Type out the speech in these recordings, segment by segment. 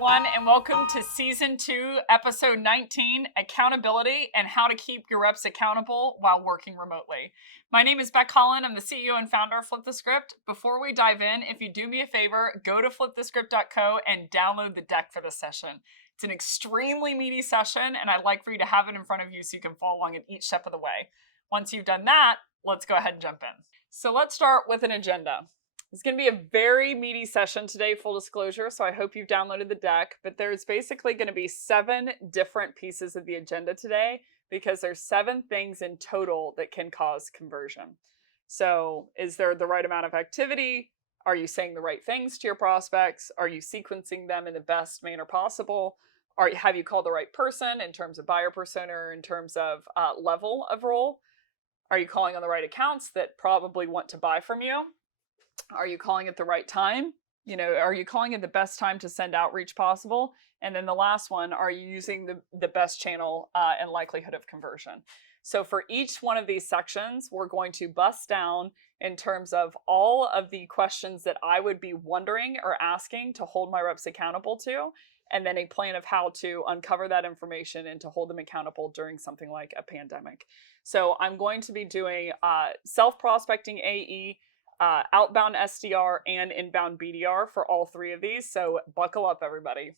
everyone, and welcome to Season 2, Episode 19, Accountability and How to Keep Your Reps Accountable While Working Remotely. My name is Beck Holland. I'm the CEO and founder of Flip the Script. Before we dive in, if you do me a favor, go to flipthescript.co and download the deck for this session. It's an extremely meaty session, and I'd like for you to have it in front of you so you can follow along at each step of the way. Once you've done that, let's go ahead and jump in. So let's start with an agenda. It's going to be a very meaty session today, full disclosure, so I hope you've downloaded the deck, but there's basically going to be 7 different pieces of the agenda today because there's 7 things in total that can cause conversion. So is there the right amount of activity? Are you saying the right things to your prospects? Are you sequencing them in the best manner possible? Have you called the right person in terms of buyer persona or in terms of level of role? Are you calling on the right accounts that probably want to buy from you? Are you calling at the right time? Are you calling at the best time to send outreach possible? And then the last one, are you using the best channel and likelihood of conversion? So for each one of these sections, we're going to bust down in terms of all of the questions that I would be wondering or asking to hold my reps accountable to, and then a plan of how to uncover that information and to hold them accountable during something like a pandemic. So I'm going to be doing self-prospecting AE, outbound SDR, and inbound BDR for all 3 of these. So buckle up, everybody.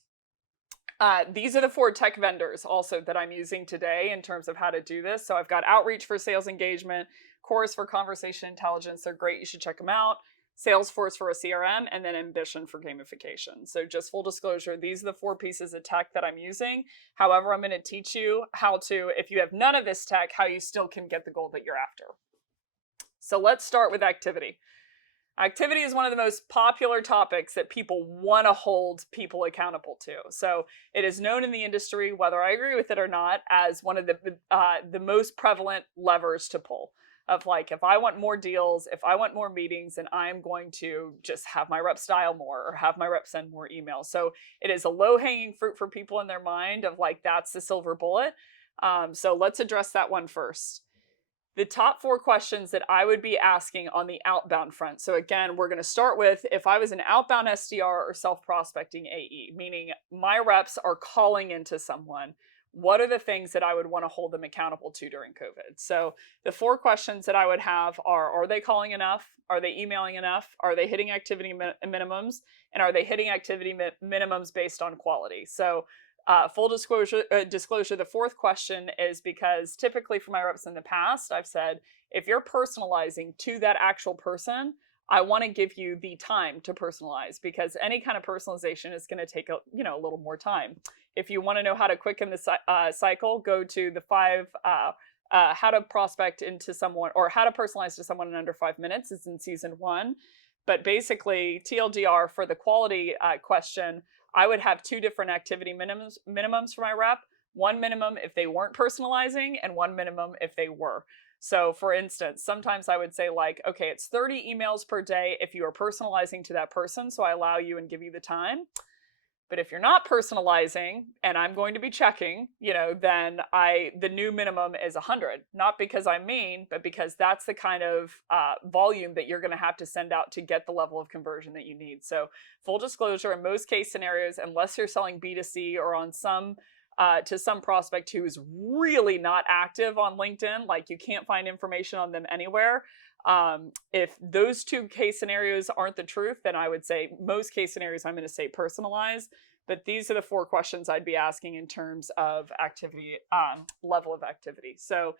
These are the 4 tech vendors also that I'm using today in terms of how to do this. So I've got Outreach for sales engagement, Chorus for conversation intelligence. They're great. You should check them out. Salesforce for a CRM, and then Ambition for gamification. So just full disclosure, these are the 4 pieces of tech that I'm using. However, I'm going to teach you how to, if you have none of this tech, how you still can get the goal that you're after. So let's start with activity. Activity is one of the most popular topics that people want to hold people accountable to. So it is known in the industry, whether I agree with it or not, as one of the most prevalent levers to pull. Of like, if I want more deals, if I want more meetings, then I'm going to just have my reps dial more or have my reps send more emails. So it is a low-hanging fruit for people in their mind of like, that's the silver bullet. So let's address that one first. The top 4 questions that I would be asking on the outbound front. So again, we're going to start with if I was an outbound SDR or self-prospecting AE, meaning my reps are calling into someone. What are the things that I would want to hold them accountable to during COVID? So the 4 questions that I would have are they calling enough? Are they emailing enough? Are they hitting activity minimums? And are they hitting activity minimums based on quality? So full disclosure, the 4th question is because typically for my reps in the past, I've said, if you're personalizing to that actual person, I want to give you the time to personalize because any kind of personalization is going to take a little more time. If you want to know how to quicken the cycle, go to the 5 how to prospect into someone or how to personalize to someone in under 5 minutes. It's in season 1. But basically, TLDR for the quality question, I would have 2 different activity minimums for my rep. 1 minimum if they weren't personalizing and 1 minimum if they were. So for instance, sometimes I would say like, okay, it's 30 emails per day if you are personalizing to that person. So I allow you and give you the time. But if you're not personalizing and I'm going to be checking, then the new minimum is 100. Not because I'm mean, but because that's the kind of volume that you're going to have to send out to get the level of conversion that you need. So full disclosure, in most case scenarios, unless you're selling B2C or on to some prospect who is really not active on LinkedIn, like you can't find information on them anywhere. If those 2 case scenarios aren't the truth, then I would say most case scenarios I'm going to say personalize. But these are the 4 questions I'd be asking in terms of activity, level of activity. So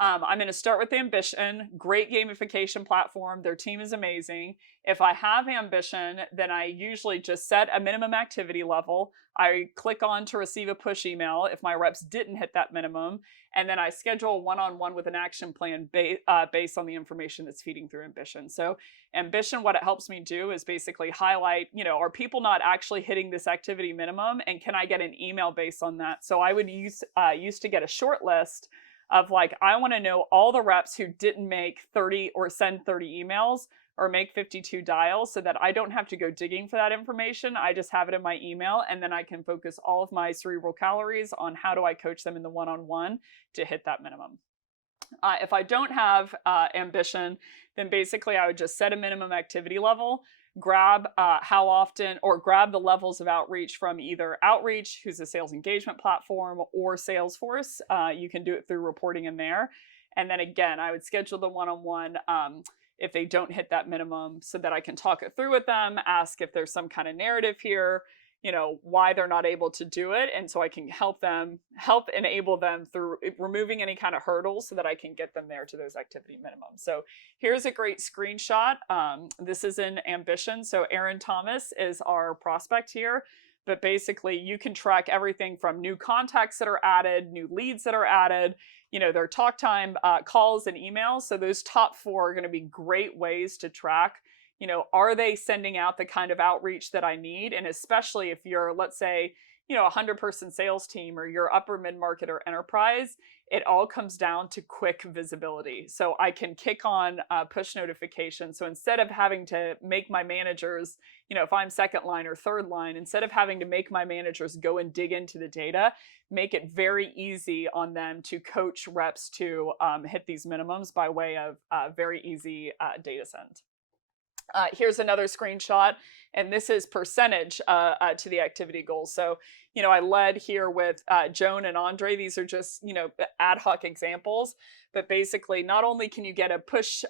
I'm going to start with Ambition, great gamification platform. Their team is amazing. If I have Ambition, then I usually just set a minimum activity level. I click on to receive a push email if my reps didn't hit that minimum. And then I schedule a one-on-one with an action plan based on the information that's feeding through Ambition. So Ambition, what it helps me do is basically highlight, are people not actually hitting this activity minimum? And can I get an email based on that? So I would used to get a short list of like, I want to know all the reps who didn't make 30 or send 30 emails or make 52 dials so that I don't have to go digging for that information. I just have it in my email and then I can focus all of my cerebral calories on how do I coach them in the one-on-one to hit that minimum. If I don't have Ambition, then basically I would just set a minimum activity level. grab how often, or grab the levels of outreach from either Outreach, who's a sales engagement platform, or Salesforce. You can do it through reporting in there. And then again, I would schedule the one-on-one if they don't hit that minimum, so that I can talk it through with them, ask if there's some kind of narrative here, why they're not able to do it. And so I can help enable them through removing any kind of hurdles so that I can get them there to those activity minimums. So here's a great screenshot. This is in Ambition. So Aaron Thomas is our prospect here. But basically, you can track everything from new contacts that are added, new leads that are added, their talk time, calls, and emails. So those top 4 are going to be great ways to track, are they sending out the kind of outreach that I need? And especially if you're, let's say, a 100-person sales team, or you're upper mid-market or enterprise, it all comes down to quick visibility. So I can kick on push notifications. So instead of having to make my managers, if I'm second line or third line, instead of having to make my managers go and dig into the data, make it very easy on them to coach reps to hit these minimums by way of very easy data send. Here's another screenshot, and this is percentage to the activity goals. So, I led here with Joan and Andre. These are just, ad hoc examples, but basically not only can you get a push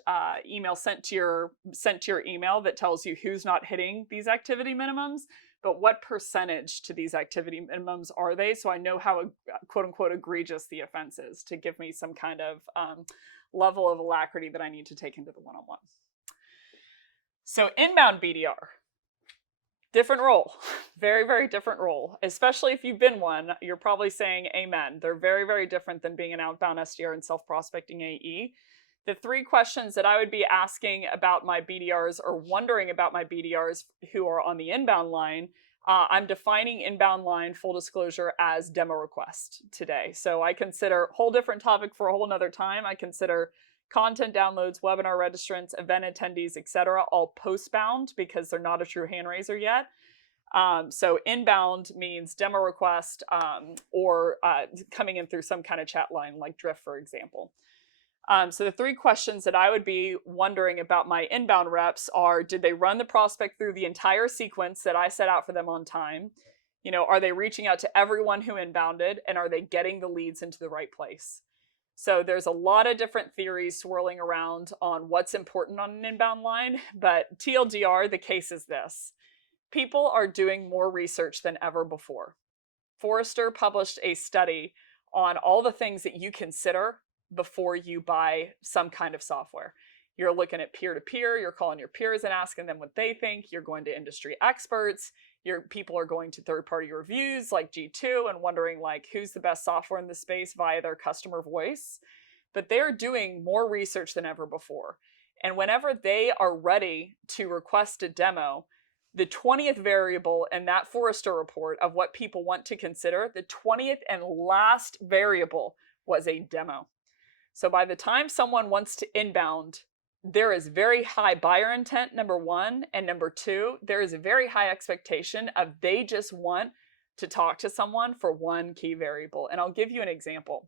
email sent to your email that tells you who's not hitting these activity minimums, but what percentage to these activity minimums are they? So I know how quote unquote egregious the offense is, to give me some kind of level of alacrity that I need to take into the one-on-one. So inbound BDR, different role, very, very different role. Especially if you've been one, you're probably saying amen. They're very, very different than being an outbound SDR and self-prospecting AE. The 3 questions that I would be asking about my BDRs, or wondering about my BDRs who are on the inbound line, I'm defining inbound line, full disclosure, as demo request today. So I consider, whole different topic for a whole nother time, I consider content downloads, webinar registrants, event attendees, etc., all postbound because they're not a true hand raiser yet. So inbound means demo request or coming in through some kind of chat line like Drift, for example. So the 3 questions that I would be wondering about my inbound reps are, did they run the prospect through the entire sequence that I set out for them on time? Are they reaching out to everyone who inbounded, and are they getting the leads into the right place? So there's a lot of different theories swirling around on what's important on an inbound line, but TLDR, the case is this. People are doing more research than ever before. Forrester published a study on all the things that you consider before you buy some kind of software. You're looking at peer-to-peer, you're calling your peers and asking them what they think, you're going to industry experts, people are going to third-party reviews like G2 and wondering who's the best software in the space via their customer voice. But they're doing more research than ever before. And whenever they are ready to request a demo, the 20th variable in that Forrester report of what people want to consider, the 20th and last variable was a demo. So by the time someone wants to inbound, there is very high buyer intent, number 1, and number 2, there is a very high expectation of they just want to talk to someone for one key variable. And I'll give you an example.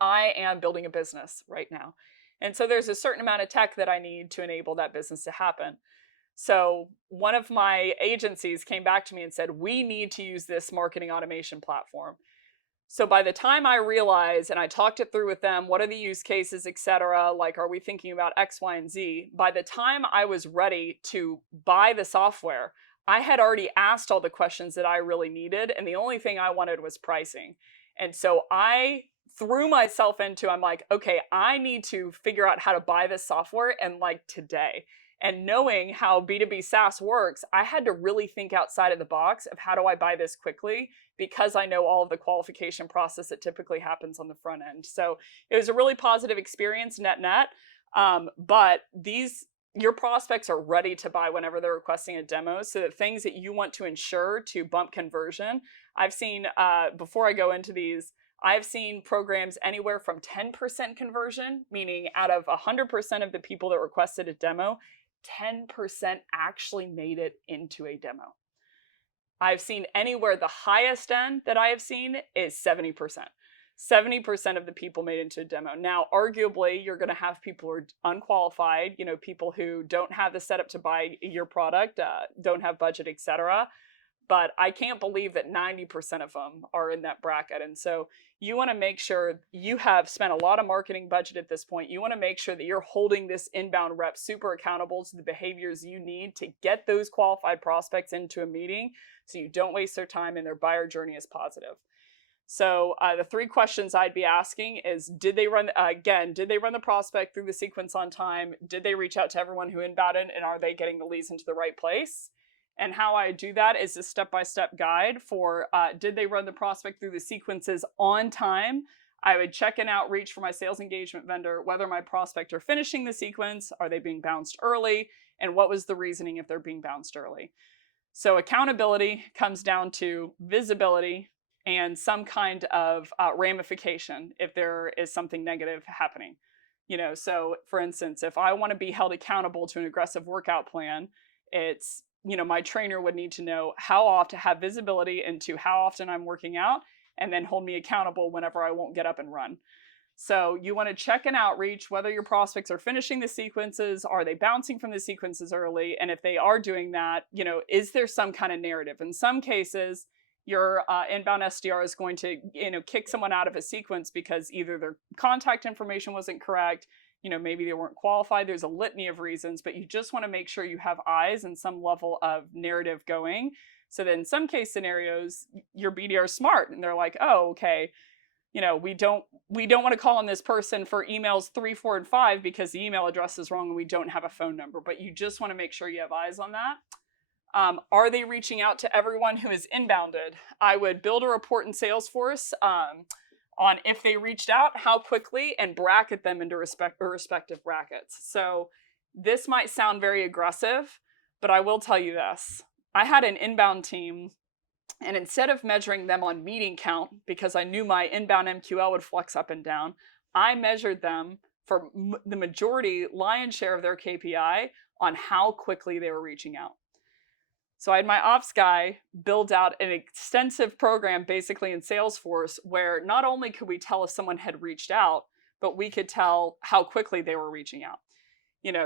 I am building a business right now. And so there's a certain amount of tech that I need to enable that business to happen. So one of my agencies came back to me and said, we need to use this marketing automation platform. So by the time I realized, and I talked it through with them, what are the use cases, etc., are we thinking about X, Y, and Z? By the time I was ready to buy the software, I had already asked all the questions that I really needed, and the only thing I wanted was pricing. And so I threw myself into, I'm like, okay, I need to figure out how to buy this software, and today. And knowing how B2B SaaS works, I had to really think outside of the box of how do I buy this quickly, because I know all of the qualification process that typically happens on the front end. So it was a really positive experience net. But your prospects are ready to buy whenever they're requesting a demo. So the things that you want to ensure to bump conversion, I've seen, before I go into these, I've seen programs anywhere from 10% conversion, meaning out of 100% of the people that requested a demo, 10% actually made it into a demo. I've seen anywhere, the highest end that I have seen is 70%. 70% of the people made it into a demo. Now, arguably, you're going to have people who are unqualified, people who don't have the setup to buy your product, don't have budget, etc. But I can't believe that 90% of them are in that bracket. And so you want to make sure you have spent a lot of marketing budget at this point. You want to make sure that you're holding this inbound rep super accountable to the behaviors you need to get those qualified prospects into a meeting so you don't waste their time and their buyer journey is positive. So the 3 questions I'd be asking is, did they run the prospect through the sequence on time? Did they reach out to everyone who inbounded, and are they getting the leads into the right place? And how I do that is a step-by-step guide for, did they run the prospect through the sequences on time? I would check an outreach for my sales engagement vendor, whether my prospect are finishing the sequence, are they being bounced early, and what was the reasoning if they're being bounced early? So accountability comes down to visibility and some kind of ramification if there is something negative happening. So for instance, if I want to be held accountable to an aggressive workout plan, it's, my trainer would need to know how often, have visibility into how often I'm working out, and then hold me accountable whenever I won't get up and run. So you want to check an outreach, whether your prospects are finishing the sequences, are they bouncing from the sequences early? And if they are doing that, is there some kind of narrative? In some cases, your inbound SDR is going to, kick someone out of a sequence because either their contact information wasn't correct, maybe they weren't qualified. There's a litany of reasons, but you just want to make sure you have eyes and some level of narrative going. So that in some case scenarios, your BDR is smart and they're like, oh, okay, we don't want to call on this person for emails 3, 4, and 5 because the email address is wrong and we don't have a phone number, but you just want to make sure you have eyes on that. Are they reaching out to everyone who is inbounded? I would build a report in Salesforce on if they reached out, how quickly, and bracket them into respective brackets. So this might sound very aggressive, but I will tell you this. I had an inbound team, and instead of measuring them on meeting count, because I knew my inbound MQL would flex up and down, I measured them for the majority, lion's share of their KPI on how quickly they were reaching out. So I had my ops guy build out an extensive program basically in Salesforce where not only could we tell if someone had reached out, but we could tell how quickly they were reaching out.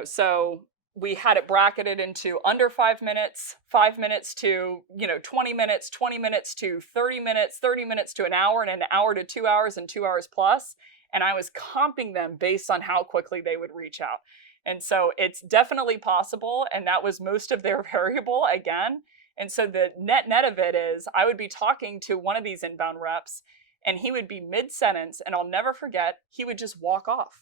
So we had it bracketed into under 5 minutes, 5 minutes to, 20 minutes, 20 minutes to 30 minutes, 30 minutes to an hour, and an hour to 2 hours and 2 hours plus. And I was comping them based on how quickly they would reach out. And so it's definitely possible, and that was most of their variable again. And so the net of it is I would be talking to one of these inbound reps, and he would be mid-sentence, and I'll never forget, he would just walk off.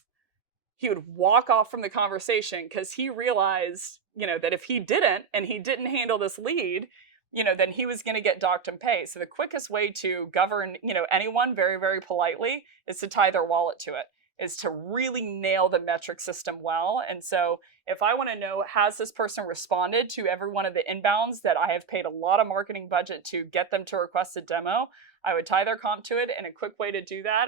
He would walk off from the conversation because he realized, that if he didn't, and he didn't handle this lead, then he was going to get docked and pay. So the quickest way to govern, anyone very, very politely is to tie their wallet to it. Is to really nail the metric system well. And so if I want to know, has this person responded to every one of the inbounds that I have paid a lot of marketing budget to get them to request a demo, I would tie their comp to it. And a quick way to do that,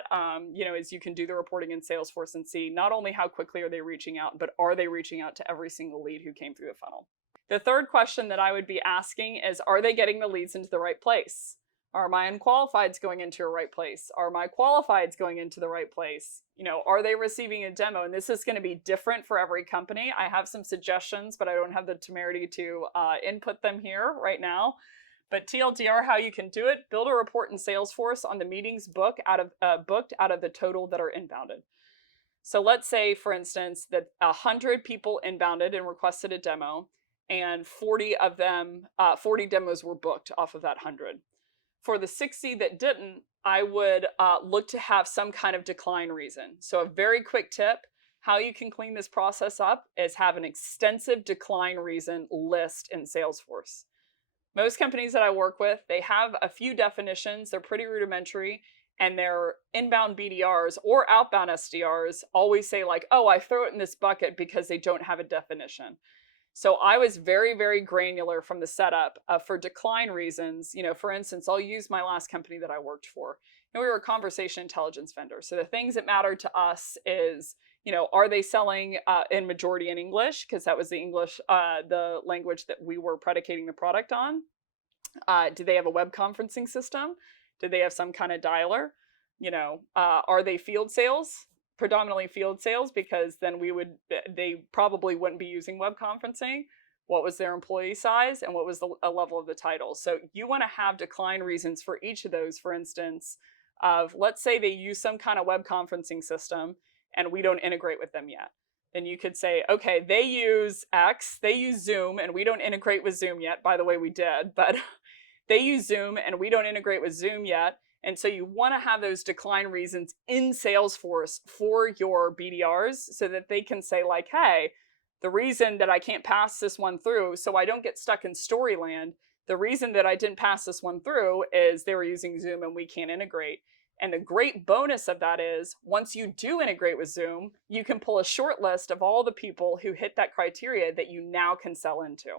is you can do the reporting in Salesforce and see not only how quickly are they reaching out, but are they reaching out to every single lead who came through the funnel. The third question that I would be asking is, are they getting the leads into the right place? Are my unqualifieds going into a right place? Are my qualifieds going into the right place? Are they receiving a demo? And this is going to be different for every company. I have some suggestions, but I don't have the temerity to input them here right now. But TLDR, how you can do it, build a report in Salesforce on the meetings booked out of the total that are inbounded. So let's say, for instance, that 100 people inbounded and requested a demo, and 40 demos were booked off of that 100. For the 60 that didn't, I would look to have some kind of decline reason. So a very quick tip, how you can clean this process up is have an extensive decline reason list in Salesforce. Most companies that I work with, they have a few definitions. They're pretty rudimentary, and their inbound BDRs or outbound SDRs always say like, oh, I throw it in this bucket because they don't have a definition. So I was very, very granular from the setup for decline reasons. For instance, I'll use my last company that I worked for. We were a conversation intelligence vendor. So the things that mattered to us is, are they selling in majority in English? Because that was the language that we were predicating the product on. Do they have a web conferencing system? Do they have some kind of dialer? Are they field sales? Predominantly field sales, because then they probably wouldn't be using web conferencing. What was their employee size, and what was a level of the title? So you want to have decline reasons for each of those. For instance, of let's say they use some kind of web conferencing system and we don't integrate with them yet. Then you could say, okay, they use X, they use Zoom, and we don't integrate with Zoom yet. By the way, we did, but they use Zoom and we don't integrate with Zoom yet. And so you want to have those decline reasons in Salesforce for your BDRs so that they can say like, hey, the reason that I can't pass this one through, so I don't get stuck in storyland, the reason that I didn't pass this one through is they were using Zoom and we can't integrate. And the great bonus of that is once you do integrate with Zoom, you can pull a short list of all the people who hit that criteria that you now can sell into.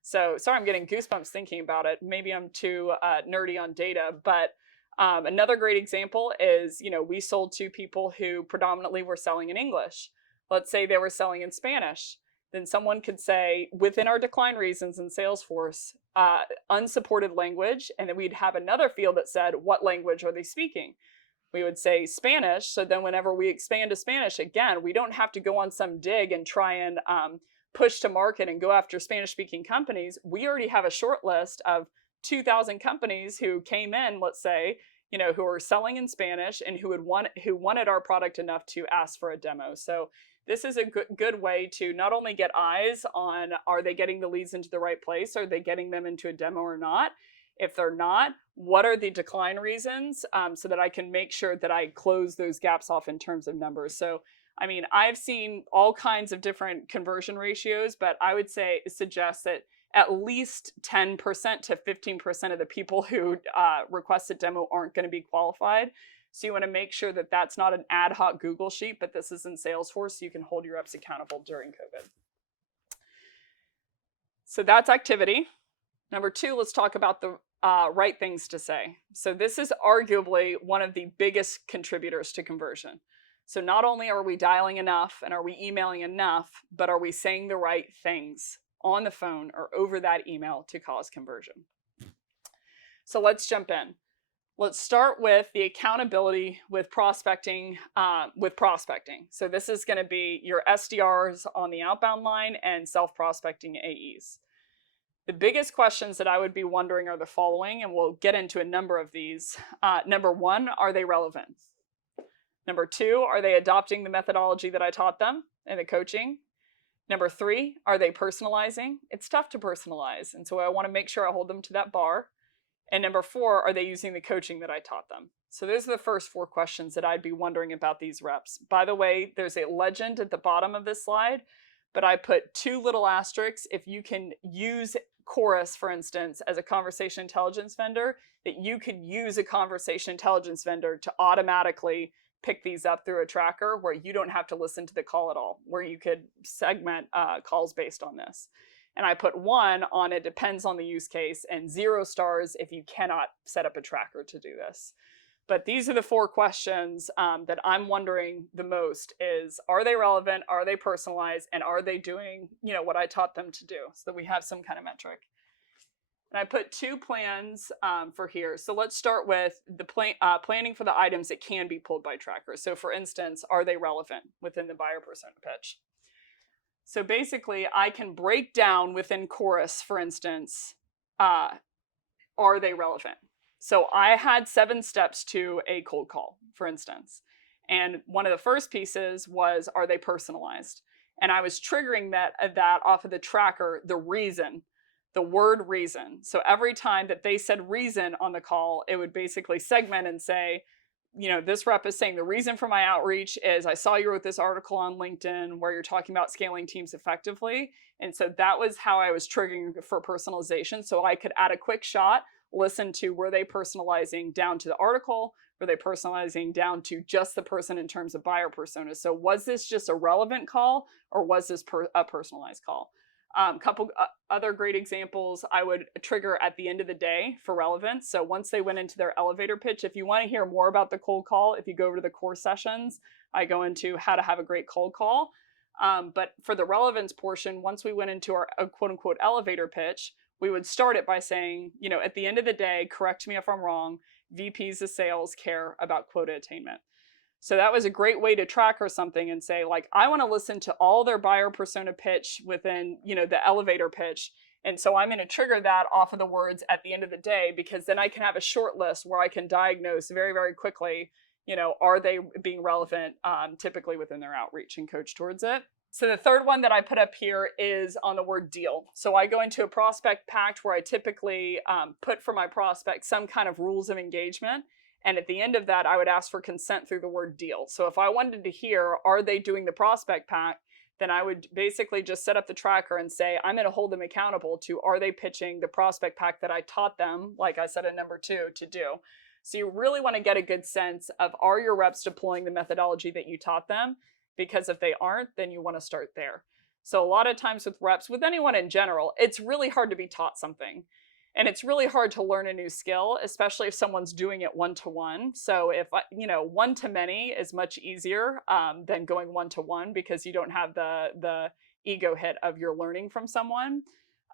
So sorry, I'm getting goosebumps thinking about it. Maybe I'm too nerdy on data, but another great example is, we sold to people who predominantly were selling in English. Let's say they were selling in Spanish. Then someone could say, within our decline reasons in Salesforce, unsupported language, and then we'd have another field that said, what language are they speaking? We would say Spanish, so then whenever we expand to Spanish, again, we don't have to go on some dig and try and push to market and go after Spanish-speaking companies. We already have a short list of 2,000 companies who came in, let's say, who are selling in Spanish and who wanted our product enough to ask for a demo. So this is a good way to not only get eyes on, are they getting the leads into the right place? Are they getting them into a demo or not? If they're not, what are the decline reasons so that I can make sure that I close those gaps off in terms of numbers? So, I mean, I've seen all kinds of different conversion ratios, but I would suggest that at least 10% to 15% of the people who request a demo aren't going to be qualified. So you want to make sure that that's not an ad hoc Google sheet, but this is in Salesforce so you can hold your reps accountable during COVID. So that's activity. Number 2, let's talk about the right things to say. So this is arguably one of the biggest contributors to conversion. So not only are we dialing enough and are we emailing enough, but are we saying the right things on the phone or over that email to cause conversion? So let's jump in. Let's start with the accountability with prospecting. So this is going to be your SDRs on the outbound line and self-prospecting AEs. The biggest questions that I would be wondering are the following, and we'll get into a number of these. Number 1, are they relevant? Number 2, are they adopting the methodology that I taught them in the coaching? Number 3, are they personalizing? It's tough to personalize, and so I want to make sure I hold them to that bar. And number 4, are they using the coaching that I taught them? So those are the first 4 questions that I'd be wondering about these reps. By the way, there's a legend at the bottom of this slide, but I put 2 little asterisks. If you can use Chorus, for instance, as a conversation intelligence vendor, that you could use a conversation intelligence vendor to automatically pick these up through a tracker where you don't have to listen to the call at all, where you could segment calls based on this. And I put 1 on it depends on the use case, and 0 stars if you cannot set up a tracker to do this. But these are the 4 questions that I'm wondering the most is, are they relevant? Are they personalized? And are they doing, what I taught them to do so that we have some kind of metric? And I put 2 plans for here. So let's start with the planning for the items that can be pulled by trackers. So for instance, are they relevant within the buyer persona pitch? So basically, I can break down within Chorus, for instance, are they relevant? So I had 7 steps to a cold call, for instance. And one of the first pieces was, are they personalized? And I was triggering that off of the tracker, the reason, the word reason. So every time that they said reason on the call, it would basically segment and say, this rep is saying the reason for my outreach is I saw you wrote this article on LinkedIn where you're talking about scaling teams effectively. And so that was how I was triggering for personalization. So I could add a quick shot, listen to, were they personalizing down to the article? Were they personalizing down to just the person in terms of buyer persona? So was this just a relevant call or was this a personalized call? Couple other great examples I would trigger at the end of the day for relevance. So once they went into their elevator pitch, if you want to hear more about the cold call, if you go over to the core sessions, I go into how to have a great cold call. But for the relevance portion, once we went into our quote unquote elevator pitch, we would start it by saying, at the end of the day, correct me if I'm wrong, VPs of sales care about quota attainment. So that was a great way to track or something and say, like, I want to listen to all their buyer persona pitch within, the elevator pitch. And so I'm going to trigger that off of the words at the end of the day, because then I can have a short list where I can diagnose very, very quickly, are they being relevant typically within their outreach and coach towards it. So the third one that I put up here is on the word deal. So I go into a prospect pact where I typically put for my prospect some kind of rules of engagement. And at the end of that, I would ask for consent through the word deal. So if I wanted to hear, are they doing the prospect pact, then I would basically just set up the tracker and say, I'm going to hold them accountable to, are they pitching the prospect pact that I taught them, like I said in number 2, to do. So you really want to get a good sense of, are your reps deploying the methodology that you taught them? Because if they aren't, then you want to start there. So a lot of times with reps, with anyone in general, it's really hard to be taught something. And it's really hard to learn a new skill, especially if someone's doing it one-to-one. So if, one-to-many is much easier than going one-to-one, because you don't have the ego hit of you're learning from someone.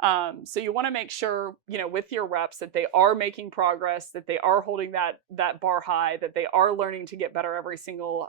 So you want to make sure, with your reps, that they are making progress, that they are holding that bar high, that they are learning to get better every single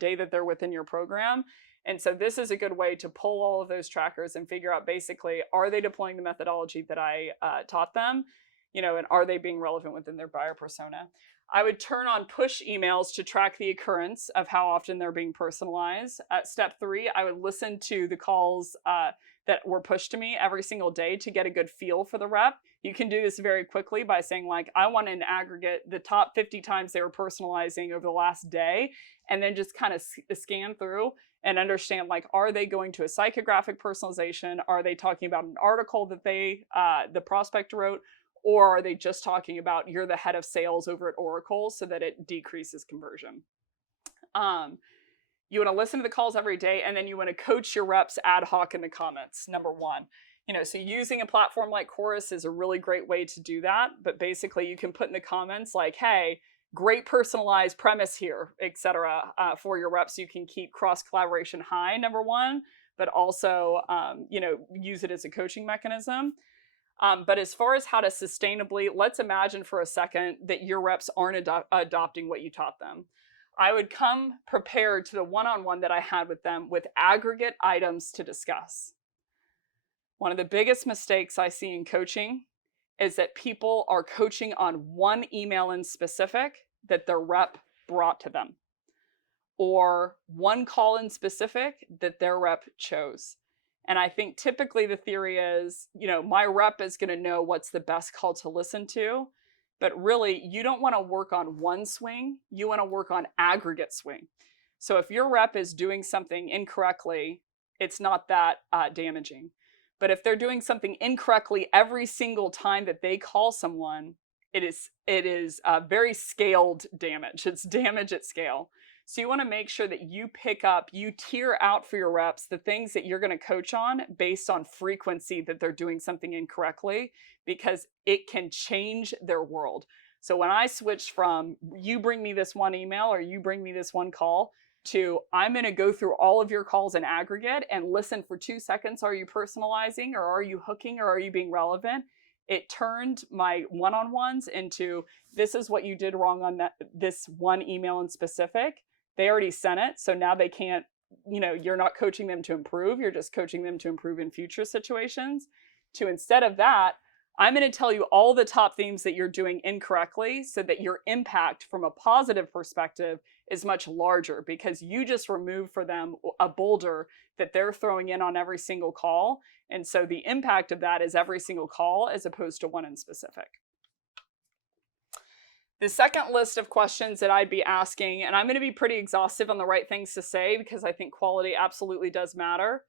day that they're within your program. And so this is a good way to pull all of those trackers and figure out, basically, are they deploying the methodology that I taught them, and are they being relevant within their buyer persona? I would turn on push emails to track the occurrence of how often they're being personalized. At step 3, I would listen to the calls that were pushed to me every single day to get a good feel for the rep. You can do this very quickly by saying, like, I want an aggregate, the top 50 times they were personalizing over the last day, and then just kind of scan through and understand, like, are they going to a psychographic personalization? Are they talking about an article that the prospect wrote? Or are they just talking about, you're the head of sales over at Oracle, so that it decreases conversion? You want to listen to the calls every day, and then you want to coach your reps ad hoc in the comments, number 1. So using a platform like Chorus is a really great way to do that. But basically, you can put in the comments like, hey, great personalized premise here, etc. For your reps. You can keep cross collaboration high, number 1, but also, use it as a coaching mechanism. But as far as how to sustainably, let's imagine for a second that your reps aren't adopting what you taught them. I would come prepared to the one-on-one that I had with them with aggregate items to discuss. One of the biggest mistakes I see in coaching is that people are coaching on one email in specific that their rep brought to them, or one call in specific that their rep chose. And I think typically the theory is, my rep is going to know what's the best call to listen to. But really, you don't want to work on one swing. You want to work on aggregate swing. So if your rep is doing something incorrectly, it's not that damaging. But if they're doing something incorrectly every single time that they call someone, it is very scaled damage. It's damage at scale. So you want to make sure that you tier out for your reps the things that you're going to coach on based on frequency that they're doing something incorrectly, because it can change their world. So when I switched from, you bring me this one email or you bring me this one call, to, I'm going to go through all of your calls in aggregate and listen for 2 seconds. Are you personalizing, or are you hooking, or are you being relevant? It turned my one-on-ones into, this is what you did wrong on this one email in specific. They already sent it, so now they can't, you're not coaching them to improve. You're just coaching them to improve in future situations. To, instead of that, I'm going to tell you all the top themes that you're doing incorrectly, so that your impact from a positive perspective is much larger, because you just removed for them a boulder that they're throwing in on every single call. And so the impact of that is every single call as opposed to one in specific. The second list of questions that I'd be asking, and I'm going to be pretty exhaustive on the right things to say because I think quality absolutely does matter.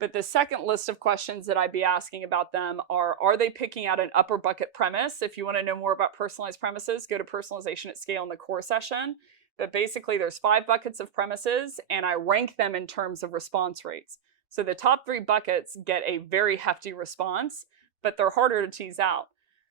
But the second list of questions that I'd be asking about them are they picking out an upper bucket premise? If you want to know more about personalized premises, go to Personalization at Scale in the core session. But basically, there's 5 buckets of premises, and I rank them in terms of response rates. So the top 3 buckets get a very hefty response, but they're harder to tease out.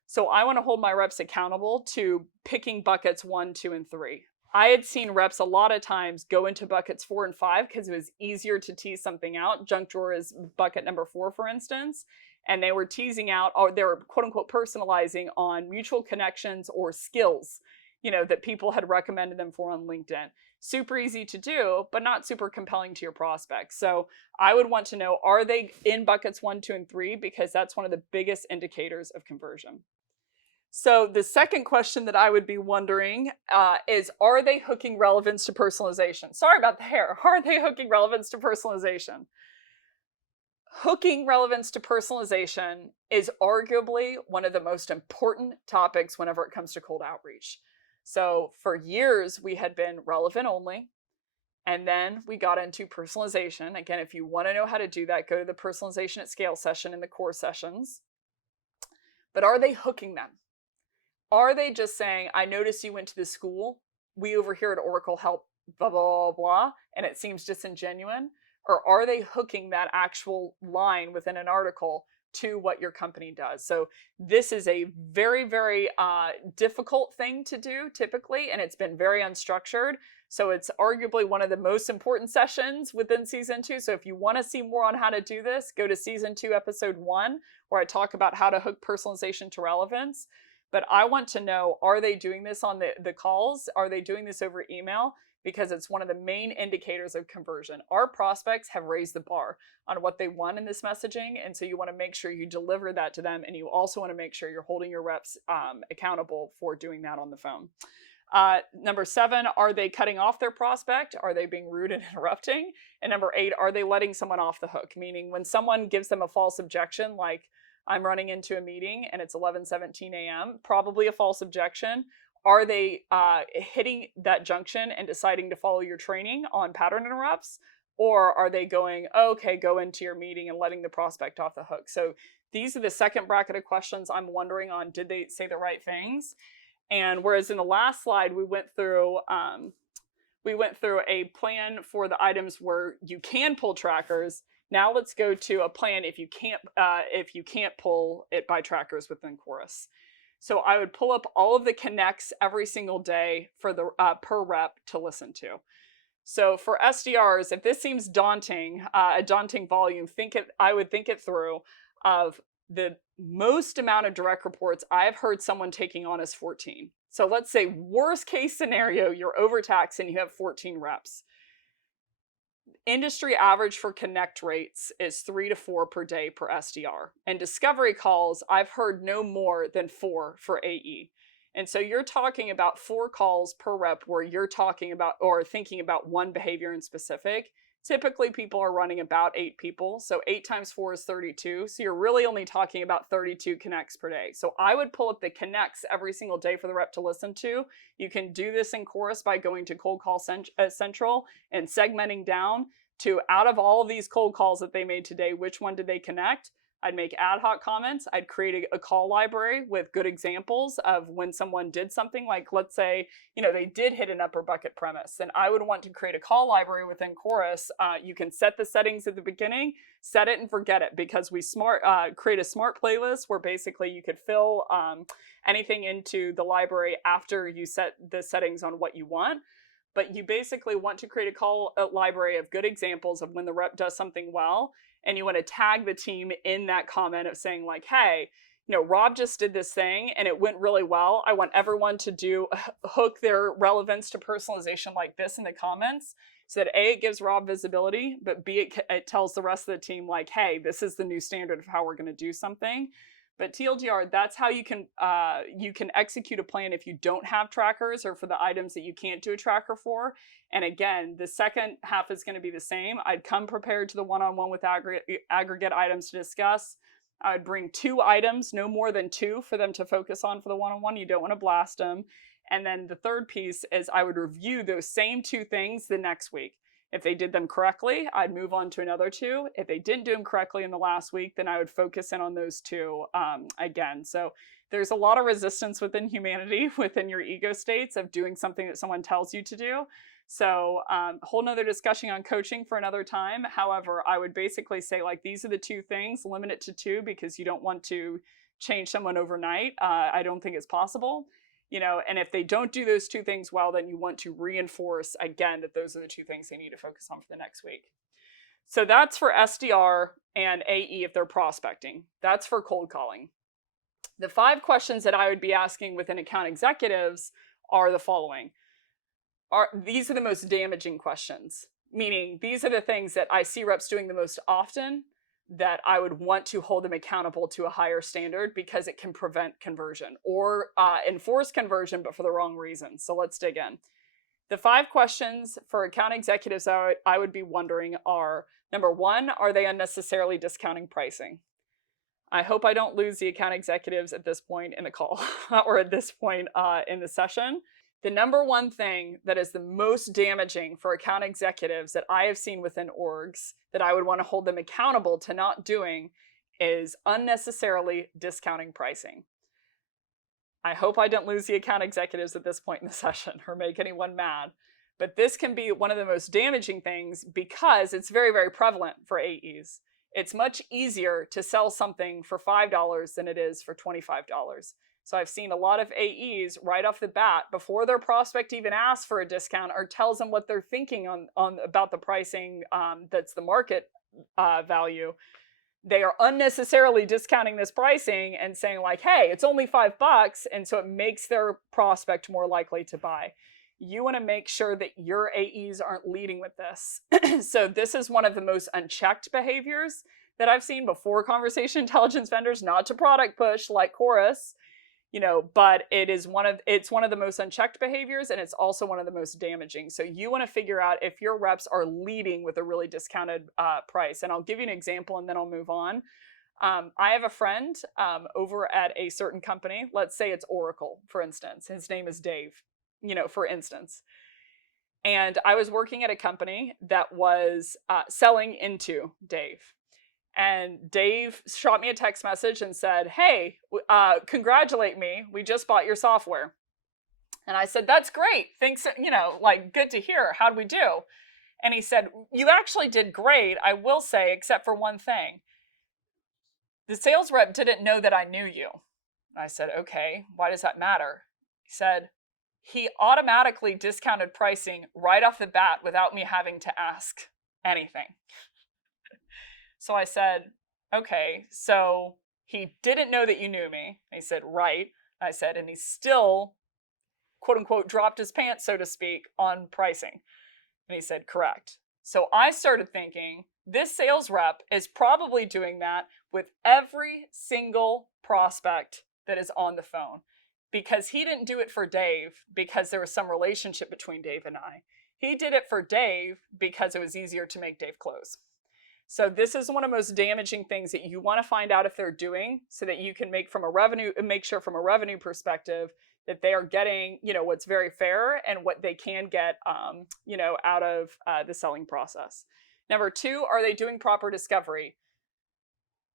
So I want to hold my reps accountable to picking buckets 1, 2, and 3. I had seen reps a lot of times go into buckets 4 and 5 because it was easier to tease something out. Junk drawer is bucket number 4, for instance. and they were teasing out, or they were quote unquote personalizing on mutual connections or skills, that people had recommended them for on LinkedIn. Super easy to do, but not super compelling to your prospects. So I would want to know, are they in buckets 1, 2, and 3? Because that's one of the biggest indicators of conversion. So the second question that I would be wondering is, are they hooking relevance to personalization? Sorry about the hair. Are they hooking relevance to personalization? Hooking relevance to personalization is arguably one of the most important topics whenever it comes to cold outreach. So for years, we had been relevant only. And then we got into personalization. Again, if you want to know how to do that, go to the personalization at scale session in the core sessions. But are they hooking them? Are they just saying, I noticed you went to the school, we over here at Oracle help, blah, blah, blah, blah, and it seems disingenuous? Or are they hooking that actual line within an article to what your company does? So this is a very, very difficult thing to do typically, and it's been very unstructured. So it's arguably one of the most important sessions within season 2. So if you want to see more on how to do this, go to season 2, episode 1, where I talk about how to hook personalization to relevance. But I want to know, are they doing this on the calls? Are they doing this over email? Because it's one of the main indicators of conversion. Our prospects have raised the bar on what they want in this messaging. And so you want to make sure you deliver that to them. And you also want to make sure you're holding your reps accountable for doing that on the phone. Number 7, are they cutting off their prospect? Are they being rude and interrupting? And number 8, are they letting someone off the hook? Meaning when someone gives them a false objection, like, I'm running into a meeting and it's 11:17 a.m., probably a false objection. Are they hitting that junction and deciding to follow your training on pattern interrupts? Or are they going, okay, go into your meeting and letting the prospect off the hook? So these are the second bracket of questions I'm wondering on, did they say the right things? And whereas in the last slide, we went through a plan for the items where you can pull trackers. Now let's go to a plan if you can't pull it by trackers within Chorus. So I would pull up all of the connects every single day for the per rep to listen to. So for SDRs, if this seems daunting, a daunting volume, I would think it through. Of the most amount of direct reports I've heard someone taking on is 14. So let's say worst case scenario, you're overtaxed and you have 14 reps. Industry average for connect rates is 3 to 4 per day per SDR. And discovery calls, I've heard no more than 4 for AE. And so you're talking about 4 calls per rep where you're talking about or thinking about one behavior in specific. Typically people are running about 8 people. So 8 times 4 is 32. So you're really only talking about 32 connects per day. So I would pull up the connects every single day for the rep to listen to. You can do this in Chorus by going to Cold Call Central and segmenting down to, out of all of these cold calls that they made today, which one did they connect? I'd make ad hoc comments. I'd create a call library with good examples of when someone did something, like let's say, they did hit an upper bucket premise. Then I would want to create a call library within Chorus. You can set the settings at the beginning, set it and forget it, because we create a smart playlist where basically you could fill anything into the library after you set the settings on what you want. But you basically want to create a library of good examples of when the rep does something well, and you want to tag the team in that comment of saying like, hey, Rob just did this thing and it went really well. I want everyone to hook their relevance to personalization like this in the comments, so that A, it gives Rob visibility, but B, it tells the rest of the team like, hey, this is the new standard of how we're going to do something. But TLDR, that's how you can execute a plan if you don't have trackers or for the items that you can't do a tracker for. And again, the second half is going to be the same. I'd come prepared to the one-on-one with aggregate items to discuss. I would bring 2 items, no more than 2, for them to focus on for the one-on-one. You don't want to blast them. And then the third piece is I would review those same 2 things the next week. If they did them correctly, I'd move on to another 2. If they didn't do them correctly in the last week, then I would focus in on those 2 again. So there's a lot of resistance within humanity, within your ego states, of doing something that someone tells you to do. So whole nother discussion on coaching for another time. However, I would basically say like, these are the 2 things, limit it to 2, because you don't want to change someone overnight. I don't think it's possible. And if they don't do those 2 things well, then you want to reinforce again that those are the 2 things they need to focus on for the next week. So that's for SDR and AE if they're prospecting. That's for cold calling. The 5 questions that I would be asking within account executives are the following. These are the most damaging questions, meaning these are the things that I see reps doing the most often that I would want to hold them accountable to a higher standard because it can prevent conversion or enforce conversion, but for the wrong reason. So let's dig in. The 5 questions for account executives I would be wondering are, number 1, are they unnecessarily discounting pricing? I hope I don't lose the account executives at this point in the call or at this point in the session. The number 1 thing that is the most damaging for account executives that I have seen within orgs that I would want to hold them accountable to not doing is unnecessarily discounting pricing. I hope I don't lose the account executives at this point in the session or make anyone mad. But this can be one of the most damaging things because it's very, very prevalent for AEs. It's much easier to sell something for $5 than it is for $25. So I've seen a lot of AEs right off the bat, before their prospect even asks for a discount or tells them what they're thinking on about the pricing that's the market value, they are unnecessarily discounting this pricing and saying like, hey, it's only $5. And so it makes their prospect more likely to buy. You want to make sure that your AEs aren't leading with this. So this is one of the most unchecked behaviors that I've seen before conversation intelligence vendors, not to product push like Chorus, but it's one of the most unchecked behaviors, and it's also one of the most damaging. So you want to figure out if your reps are leading with a really discounted price. And I'll give you an example and then I'll move on. I have a friend over at a certain company. Let's say it's Oracle, for instance. His name is Dave, for instance. And I was working at a company that was selling into Dave. And Dave shot me a text message and said, hey, congratulate me. We just bought your software. And I said, that's great. Thanks, good to hear. How'd we do? And he said, you actually did great, I will say, except for one thing. The sales rep didn't know that I knew you. I said, okay, why does that matter? He said, he automatically discounted pricing right off the bat without me having to ask anything. So I said, okay, so he didn't know that you knew me. And he said, right. I said, and he still, quote unquote, dropped his pants, so to speak, on pricing. And he said, correct. So I started thinking, this sales rep is probably doing that with every single prospect that is on the phone, because he didn't do it for Dave because there was some relationship between Dave and I. He did it for Dave because it was easier to make Dave close. So this is one of the most damaging things that you want to find out if they're doing, so that you can make sure from a revenue perspective that they are getting, what's very fair and what they can get, out of the selling process. Number 2, are they doing proper discovery?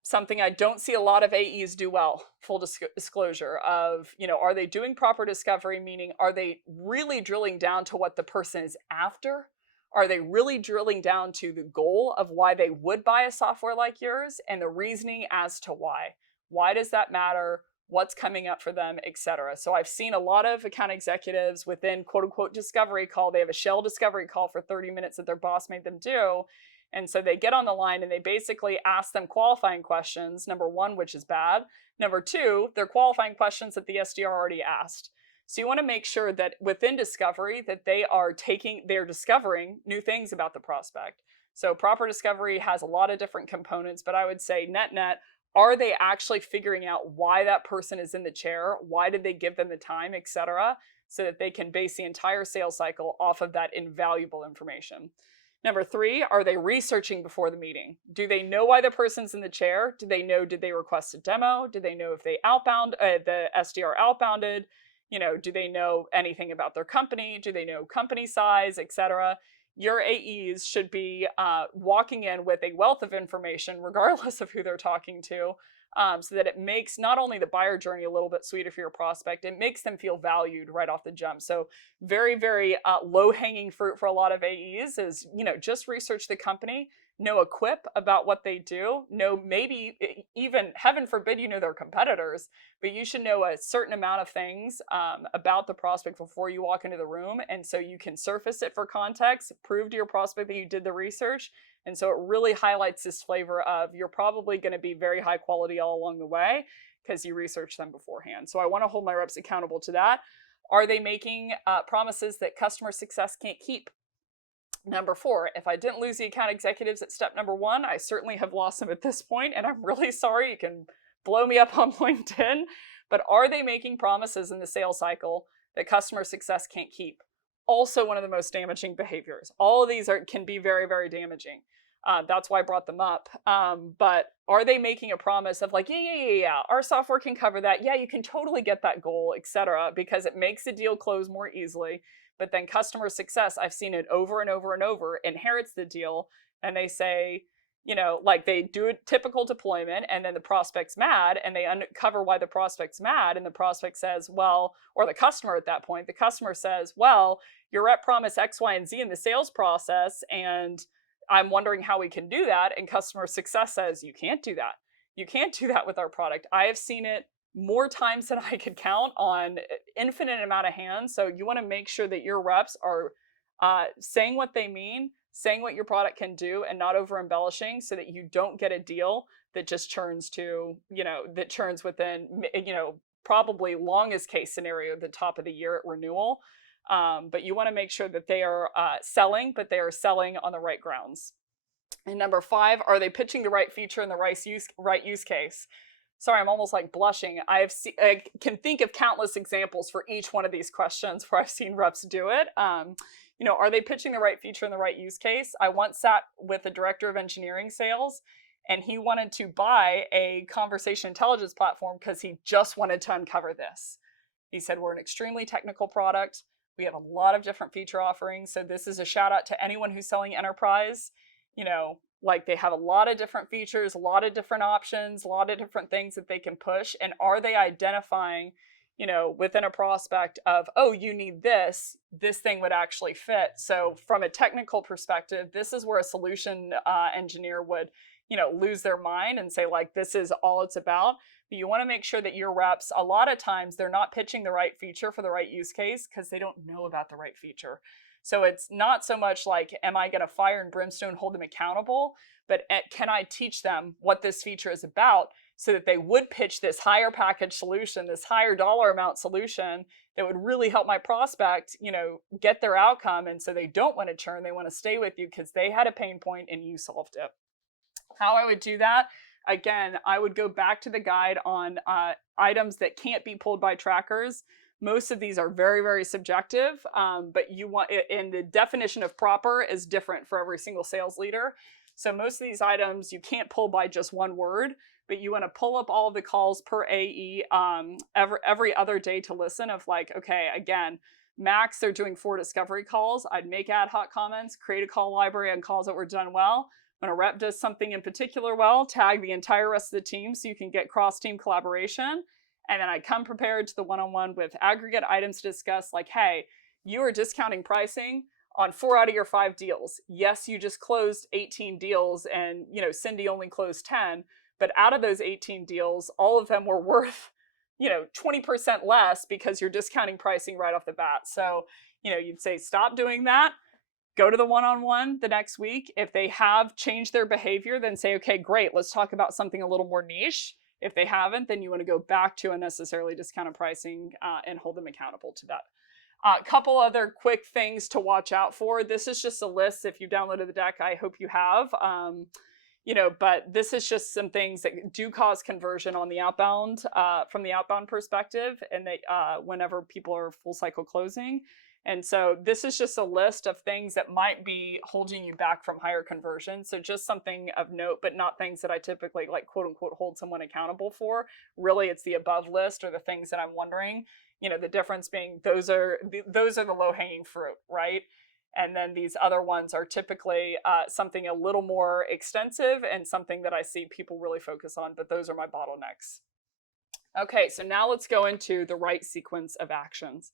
Something I don't see a lot of AEs do well, full disclosure of, are they doing proper discovery? Meaning, are they really drilling down to what the person is after? Are they really drilling down to the goal of why they would buy a software like yours and the reasoning as to why? Why does that matter? What's coming up for them, etc. So I've seen a lot of account executives within quote unquote discovery call. They have a shell discovery call for 30 minutes that their boss made them do. And so they get on the line and they basically ask them qualifying questions, number 1, which is bad. Number 2, they're qualifying questions that the SDR already asked. So you want to make sure that within discovery that they're discovering new things about the prospect. So proper discovery has a lot of different components, but I would say net, are they actually figuring out why that person is in the chair? Why did they give them the time, etc., so that they can base the entire sales cycle off of that invaluable information. Number 3, are they researching before the meeting? Do they know why the person's in the chair? Did they request a demo? Do they know if the SDR outbounded? Do they know anything about their company? Do they know company size, etc.? Your AEs should be walking in with a wealth of information, regardless of who they're talking to, so that it makes not only the buyer journey a little bit sweeter for your prospect, it makes them feel valued right off the jump. So very, very low-hanging fruit for a lot of AEs is, just research the company, know a quip about what they do, know maybe even, heaven forbid, you know their competitors, but you should know a certain amount of things about the prospect before you walk into the room. And so you can surface it for context, prove to your prospect that you did the research. And so it really highlights this flavor of you're probably going to be very high quality all along the way because you researched them beforehand. So I want to hold my reps accountable to that. Are they making promises that customer success can't keep? Number 4, if I didn't lose the account executives at step number 1, I certainly have lost them at this point, and I'm really sorry. You can blow me up on LinkedIn, but are they making promises in the sales cycle that customer success can't keep? Also one of the most damaging behaviors. All of these can be very, very damaging. That's why I brought them up. But are they making a promise of like, yeah, our software can cover that. Yeah, you can totally get that goal, etc., because it makes the deal close more easily. But then customer success, I've seen it over and over and over, inherits the deal, and they say, like they do a typical deployment, and then the prospect's mad, and they uncover why the prospect's mad, and the prospect says, well, or the customer at that point, the customer says, well, your rep promised X, Y, and Z in the sales process, and I'm wondering how we can do that. And customer success says, you can't do that. You can't do that with our product. I have seen it more times than I could count on infinite amount of hands. So you want to make sure that your reps are saying what they mean, saying what your product can do, and not over embellishing, so that you don't get a deal that just churns to, that churns within, probably longest case scenario, the top of the year at renewal. But you want to make sure that they are selling, but they are selling on the right grounds. And number 5, are they pitching the right feature in the right use case? Sorry, I'm almost like blushing. I can think of countless examples for each one of these questions where I've seen reps do it. Are they pitching the right feature in the right use case? I once sat with a director of engineering sales, and he wanted to buy a conversation intelligence platform because he just wanted to uncover this. He said, we're an extremely technical product. We have a lot of different feature offerings. So this is a shout out to anyone who's selling enterprise. Like they have a lot of different features, a lot of different options, a lot of different things that they can push. And are they identifying, within a prospect of, oh, you need this thing would actually fit. So from a technical perspective, this is where a solution engineer would, lose their mind and say, like, this is all it's about. But you want to make sure that your reps, a lot of times they're not pitching the right feature for the right use case because they don't know about the right feature. So it's not so much like, am I going to fire and brimstone hold them accountable, but can I teach them what this feature is about so that they would pitch this higher package solution, this higher dollar amount solution that would really help my prospect, get their outcome. And so they don't want to churn, they want to stay with you because they had a pain point and you solved it. How I would do that, again, I would go back to the guide on items that can't be pulled by trackers. Most of these are very, very subjective, but you want, and the definition of proper is different for every single sales leader. So most of these items you can't pull by just one word, but you want to pull up all of the calls per AE every other day to listen of like, okay, again, max, they're doing 4 discovery calls. I'd make ad hoc comments, create a call library on calls that were done well. When a rep does something in particular well, tag the entire rest of the team so you can get cross-team collaboration. And then I come prepared to the one-on-one with aggregate items to discuss, like, hey, you are discounting pricing on 4 out of your 5 deals. Yes, you just closed 18 deals and, Cindy only closed 10, but out of those 18 deals, all of them were worth, 20% less because you're discounting pricing right off the bat. So, you'd say, stop doing that. Go to the one-on-one the next week. If they have changed their behavior, then say, okay, great, let's talk about something a little more niche. If they haven't, then you want to go back to unnecessarily discounted pricing and hold them accountable to that. A couple other quick things to watch out for. This is just a list. If you downloaded the deck, I hope you have. But this is just some things that do cause conversion on the outbound, from the outbound perspective, and they whenever people are full cycle closing. And so this is just a list of things that might be holding you back from higher conversion. So just something of note, but not things that I typically like, quote unquote, hold someone accountable for. Really, it's the above list or the things that I'm wondering, the difference being those are the low hanging fruit, right? And then these other ones are typically something a little more extensive and something that I see people really focus on, but those are my bottlenecks. Okay, so now let's go into the right sequence of actions.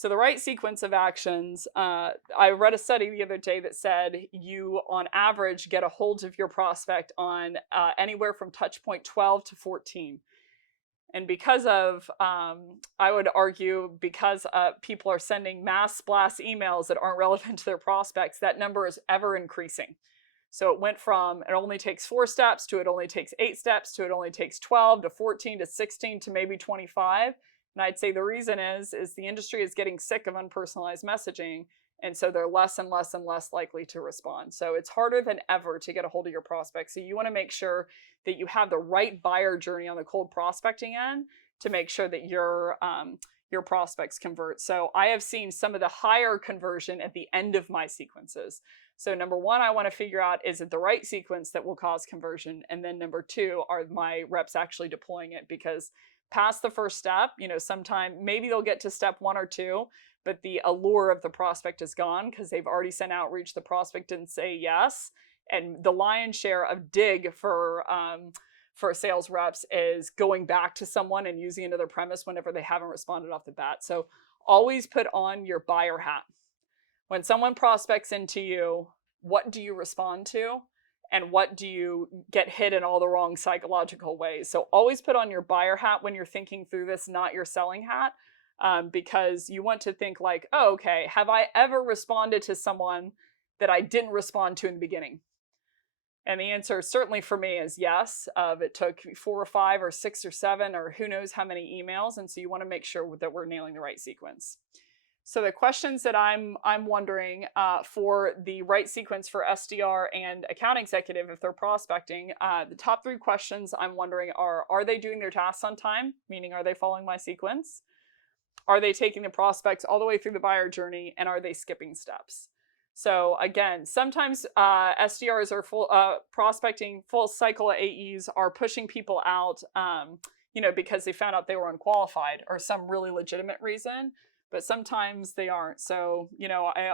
So the right sequence of actions, I read a study the other day that said you, on average, get a hold of your prospect on anywhere from touch point 12 to 14. And because of, I would argue, because people are sending mass blast emails that aren't relevant to their prospects, that number is ever increasing. So it went from it only takes 4 steps to it only takes 8 steps to it only takes 12 to 14 to 16 to maybe 25. And I'd say the reason is the industry is getting sick of unpersonalized messaging, and so they're less and less and less likely to respond. So it's harder than ever to get a hold of your prospects. So you want to make sure that you have the right buyer journey on the cold prospecting end to make sure that your prospects convert. So I have seen some of the higher conversion at the end of my sequences. So number one, I want to figure out, is it the right sequence that will cause conversion? And then number two, are my reps actually deploying it? Because past the first step, sometime maybe they'll get to step 1 or 2, but the allure of the prospect is gone because they've already sent outreach. The prospect didn't say yes. And the lion's share of dig for sales reps is going back to someone and using another premise whenever they haven't responded off the bat. So always put on your buyer hat. When someone prospects into you, what do you respond to? And what do you get hit in all the wrong psychological ways? So always put on your buyer hat when you're thinking through this, not your selling hat, because you want to think like, oh, okay, have I ever responded to someone that I didn't respond to in the beginning? And the answer certainly for me is yes. It took 4 or 5 or 6 or 7 or who knows how many emails. And so you want to make sure that we're nailing the right sequence. So the questions that I'm wondering for the right sequence for SDR and account executive, if they're prospecting, the top 3 questions I'm wondering are they doing their tasks on time? Meaning, are they following my sequence? Are they taking the prospects all the way through the buyer journey? And are they skipping steps? So again, sometimes SDRs are prospecting full cycle AEs are pushing people out, because they found out they were unqualified or some really legitimate reason. But sometimes they aren't. So,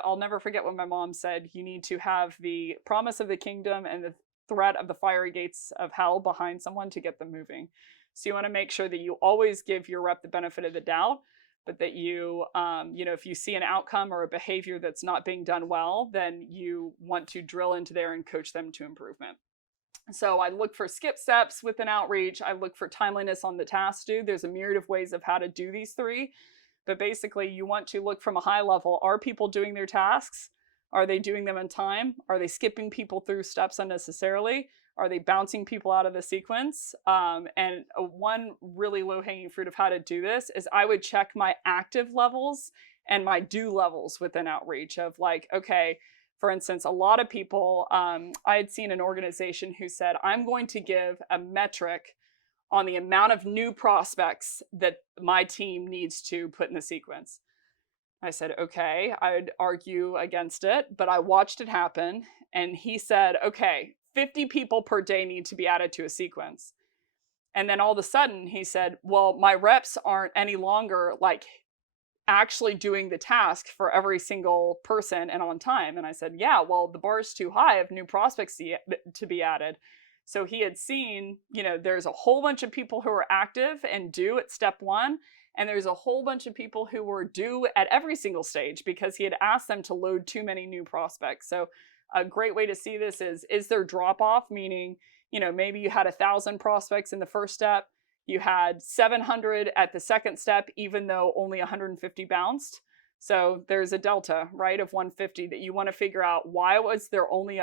I'll never forget when my mom said, you need to have the promise of the kingdom and the threat of the fiery gates of hell behind someone to get them moving. So you want to make sure that you always give your rep the benefit of the doubt, but that you, if you see an outcome or a behavior that's not being done well, then you want to drill into there and coach them to improvement. So I look for skip steps with an outreach. I look for timeliness on the task due. There's a myriad of ways of how to do these 3. But basically, you want to look from a high level. Are people doing their tasks? Are they doing them in time? Are they skipping people through steps unnecessarily? Are they bouncing people out of the sequence? And one really low-hanging fruit of how to do this is I would check my active levels and my do levels within outreach of like, okay, for instance, a lot of people, I had seen an organization who said, I'm going to give a metric on the amount of new prospects that my team needs to put in the sequence. I said, okay, I would argue against it, but I watched it happen. And he said, okay, 50 people per day need to be added to a sequence. And then all of a sudden he said, well, my reps aren't any longer like actually doing the task for every single person and on time. And I said, yeah, well, the bar is too high of new prospects to be added. So he had seen, there's a whole bunch of people who are active and due at step 1, and there's a whole bunch of people who were due at every single stage because he had asked them to load too many new prospects. So a great way to see this is there drop off? Meaning, maybe you had 1,000 prospects in the first step, you had 700 at the second step, even though only 150 bounced. So there's a delta, right, of 150 that you want to figure out why was there only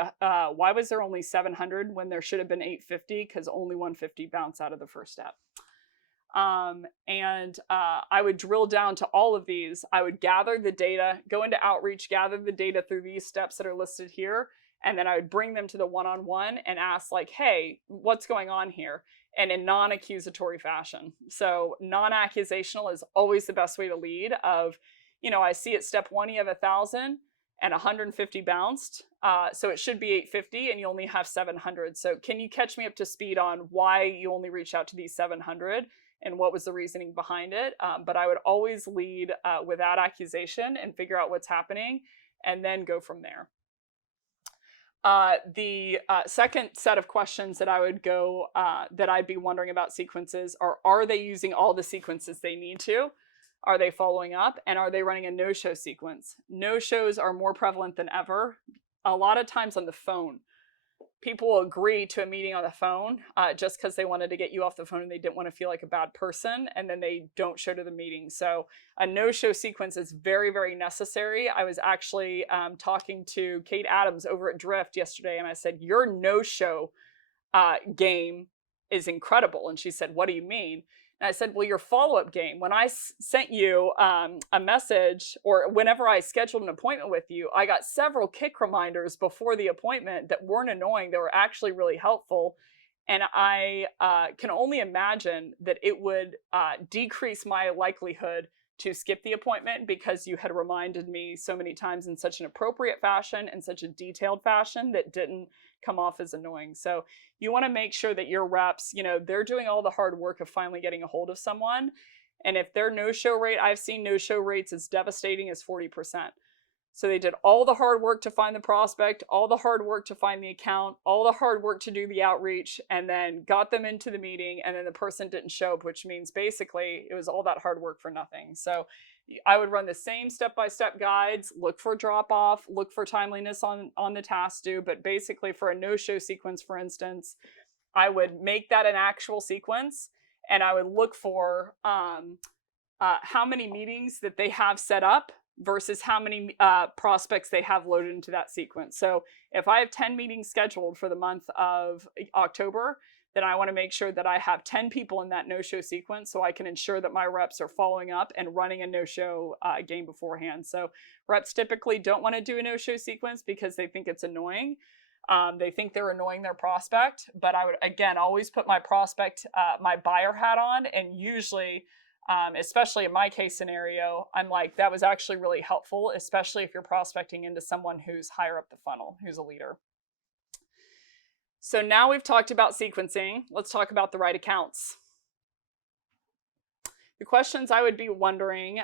700 when there should have been 850 because only 150 bounced out of the first step. I would drill down to all of these. I would gather the data, go into outreach, gather the data through these steps that are listed here, and then I would bring them to the one-on-one and ask like, hey, what's going on here? And in non-accusatory fashion. So non-accusational is always the best way to lead of, I see at step 1, you have 1,000 and 150 bounced. So it should be 850 and you only have 700. So can you catch me up to speed on why you only reached out to these 700 and what was the reasoning behind it? But I would always lead without accusation and figure out what's happening and then go from there. The second set of questions that I would go, that I'd be wondering about sequences are they using all the sequences they need to? Are they following up? And are they running a no-show sequence? No-shows are more prevalent than ever. A lot of times on the phone, people will agree to a meeting on the phone just because they wanted to get you off the phone and they didn't want to feel like a bad person, and then they don't show to the meeting. So a no-show sequence is very, very necessary. I was actually talking to Kate Adams over at Drift yesterday, and I said, your no-show game is incredible. And she said, what do you mean? And I said, well, your follow-up game, when I sent you a message, or whenever I scheduled an appointment with you, I got several kick reminders before the appointment that weren't annoying. They were actually really helpful. And I can only imagine that it would decrease my likelihood to skip the appointment because you had reminded me so many times in such an appropriate fashion and such a detailed fashion that didn't come off as annoying. So you want to make sure that your reps, they're doing all the hard work of finally getting a hold of someone. And if their no-show rate, I've seen no-show rates as devastating as 40%. So they did all the hard work to find the prospect, all the hard work to find the account, all the hard work to do the outreach, and then got them into the meeting, and then the person didn't show up, which means basically it was all that hard work for nothing. So I would run the same step-by-step guides, look for drop-off, look for timeliness on the task due, but basically for a no-show sequence, for instance, I would make that an actual sequence, and I would look for how many meetings that they have set up versus how many prospects they have loaded into that sequence. So if I have 10 meetings scheduled for the month of October, then I want to make sure that I have 10 people in that no-show sequence so I can ensure that my reps are following up and running a no-show game beforehand. So reps typically don't want to do a no-show sequence because they think it's annoying. They think they're annoying their prospect, but I would, again, always put my prospect, my buyer hat on, and usually especially in my case scenario, I'm like, that was actually really helpful, especially if you're prospecting into someone who's higher up the funnel, who's a leader. So now we've talked about sequencing. Let's talk about the right accounts. The questions I would be wondering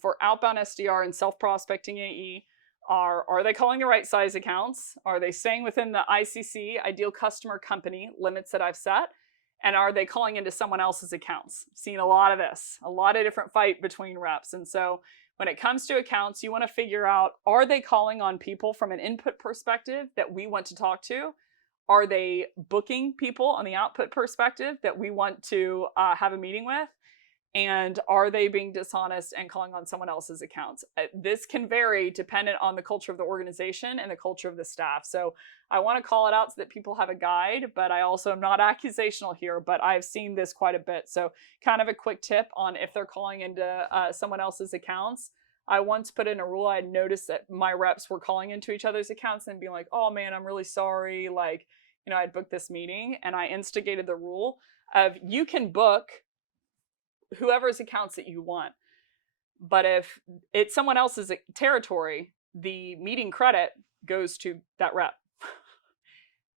for outbound SDR and self-prospecting AE are they calling the right size accounts? Are they staying within the ICC, ideal customer company, limits that I've set? And are they calling into someone else's accounts? Seen a lot of this, a lot of different fight between reps. And so when it comes to accounts, you want to figure out, are they calling on people from an input perspective that we want to talk to? Are they booking people on the output perspective that we want to have a meeting with? And are they being dishonest and calling on someone else's accounts? This can vary dependent on the culture of the organization and the culture of the staff. So I want to call it out so that people have a guide, but I also am not accusational here, but I've seen this quite a bit. So kind of a quick tip on if they're calling into someone else's accounts. I once put in a rule. I noticed that my reps were calling into each other's accounts and being like, oh man, I'm really sorry. Like, I'd booked this meeting, and I instigated the rule of you can book whoever's accounts that you want. But if it's someone else's territory, the meeting credit goes to that rep.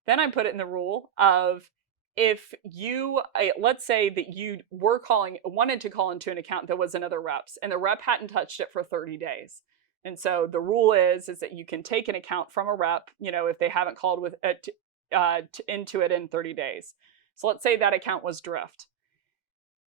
Then I put it in the rule of if you, let's say that you wanted to call into an account that was another rep's, and the rep hadn't touched it for 30 days. And so the rule is that you can take an account from a rep, if they haven't called with into it in 30 days. So let's say that account was Drift.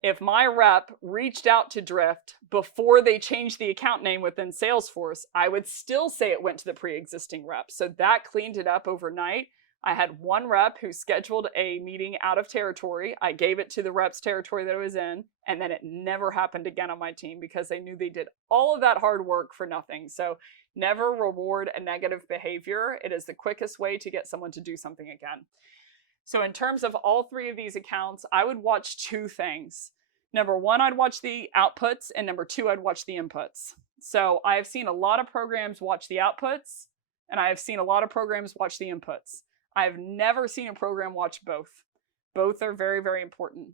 If my rep reached out to Drift before they changed the account name within Salesforce, I would still say it went to the pre-existing rep. So that cleaned it up overnight. I had one rep who scheduled a meeting out of territory. I gave it to the rep's territory that it was in, and then it never happened again on my team because they knew they did all of that hard work for nothing. So never reward a negative behavior. It is the quickest way to get someone to do something again. So in terms of all three of these accounts, I would watch two things. Number one, I'd watch the outputs, and number two, I'd watch the inputs. So I've seen a lot of programs watch the outputs, and I have seen a lot of programs watch the inputs. I've never seen a program watch both. Both are very, very important.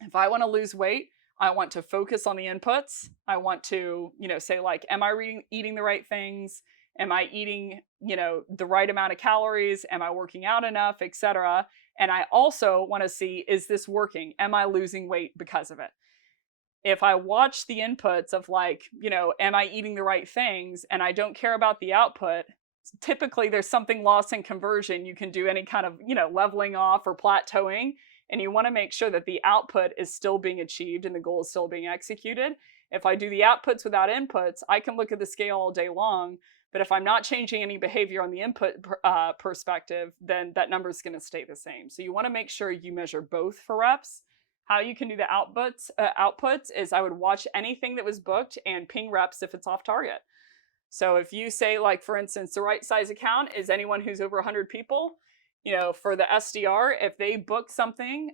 If I want to lose weight, I want to focus on the inputs. I want to, say like, am I eating the right things? Am I eating, the right amount of calories? Am I working out enough, etc.? And I also want to see, is this working? Am I losing weight because of it? If I watch the inputs of like, am I eating the right things, and I don't care about the output, typically there's something lost in conversion. You can do any kind of, leveling off or plateauing, and you want to make sure that the output is still being achieved and the goal is still being executed. If I do the outputs without inputs, I can look at the scale all day long, but if I'm not changing any behavior on the input perspective, then that number is going to stay the same. So you want to make sure you measure both for reps. How you can do the outputs is I would watch anything that was booked and ping reps if it's off target. So if you say, like, for instance, the right size account is anyone who's over 100 people, for the SDR, if they book something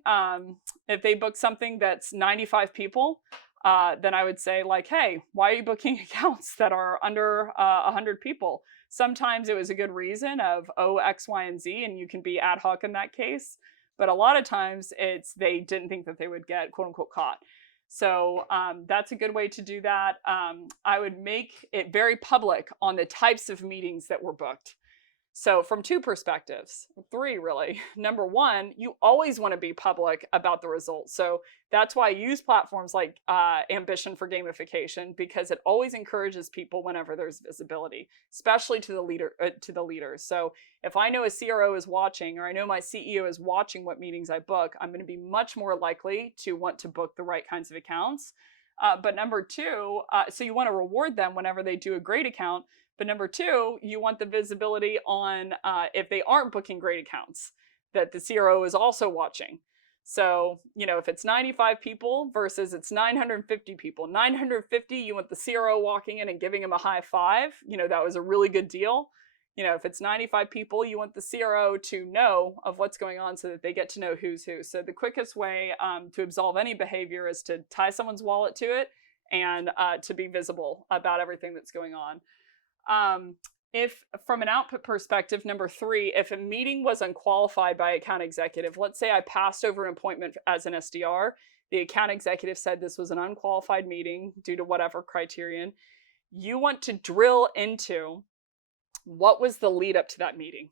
that's 95 people, then I would say, like, hey, why are you booking accounts that are under 100 people? Sometimes it was a good reason of, X, Y, and Z, and you can be ad hoc in that case. But a lot of times it's they didn't think that they would get quote unquote caught. So that's a good way to do that. I would make it very public on the types of meetings that were booked. So from two perspectives, three really. Number one, you always want to be public about the results. So that's why I use platforms like Ambition for gamification, because it always encourages people whenever there's visibility, especially to the leaders. So if I know a CRO is watching, or I know my CEO is watching what meetings I book, I'm going to be much more likely to want to book the right kinds of accounts. But number two, so you want to reward them whenever they do a great account. But number two, you want the visibility on if they aren't booking great accounts, that the CRO is also watching. So, if it's 95 people versus it's 950 people, 950, you want the CRO walking in and giving them a high five. That was a really good deal. If it's 95 people, you want the CRO to know of what's going on so that they get to know who's who. So the quickest way to absolve any behavior is to tie someone's wallet to it and to be visible about everything that's going on. If from an output perspective, number three, if a meeting was unqualified by account executive, let's say I passed over an appointment as an SDR, the account executive said this was an unqualified meeting due to whatever criterion, you want to drill into what was the lead up to that meeting.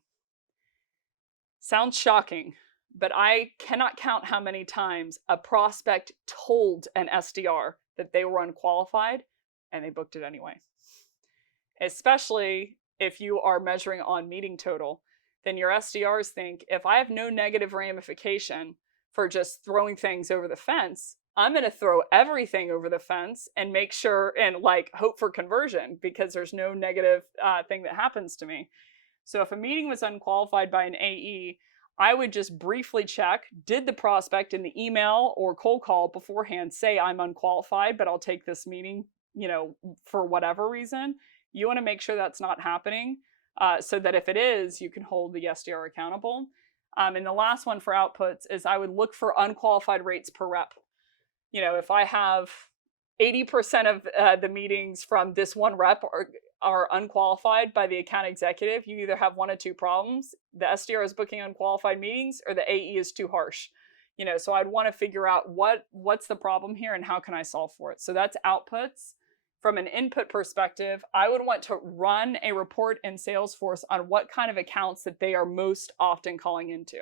Sounds shocking, but I cannot count how many times a prospect told an SDR that they were unqualified and they booked it anyway. Especially if you are measuring on meeting total, then your SDRs think, if I have no negative ramification for just throwing things over the fence, I'm going to throw everything over the fence and make sure and hope for conversion because there's no negative thing that happens to me. So if a meeting was unqualified by an AE, I would just briefly check, did the prospect in the email or cold call beforehand say I'm unqualified, but I'll take this meeting, for whatever reason. You want to make sure that's not happening so that if it is, you can hold the SDR accountable. And the last one for outputs is I would look for unqualified rates per rep. If I have 80% of the meetings from this one rep are unqualified by the account executive, you either have one of two problems. The SDR is booking unqualified meetings or the AE is too harsh. So I'd want to figure out what's the problem here and how can I solve for it. So that's outputs. From an input perspective, I would want to run a report in Salesforce on what kind of accounts that they are most often calling into.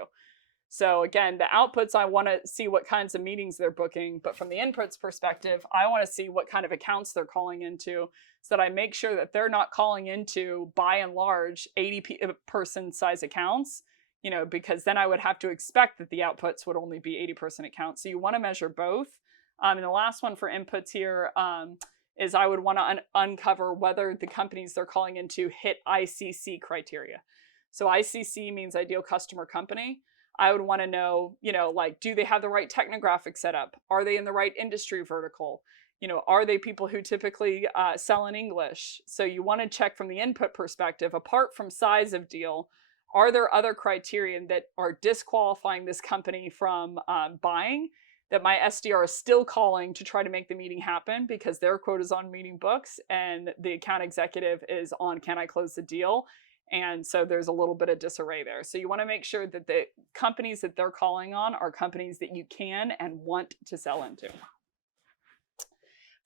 So again, the outputs, I want to see what kinds of meetings they're booking, but from the inputs perspective, I want to see what kind of accounts they're calling into so that I make sure that they're not calling into, by and large, 80-person size accounts, because then I would have to expect that the outputs would only be 80-person accounts. So you want to measure both. And the last one for inputs here, is I would want to uncover whether the companies they're calling into hit ICC criteria. So ICC means ideal customer company. I would want to know, do they have the right technographic setup? Are they in the right industry vertical? Are they people who typically sell in English? So you want to check from the input perspective, apart from size of deal, are there other criteria that are disqualifying this company from buying, that my SDR is still calling to try to make the meeting happen because their quote is on meeting books and the account executive is on can I close the deal? And so there's a little bit of disarray there. So you want to make sure that the companies that they're calling on are companies that you can and want to sell into.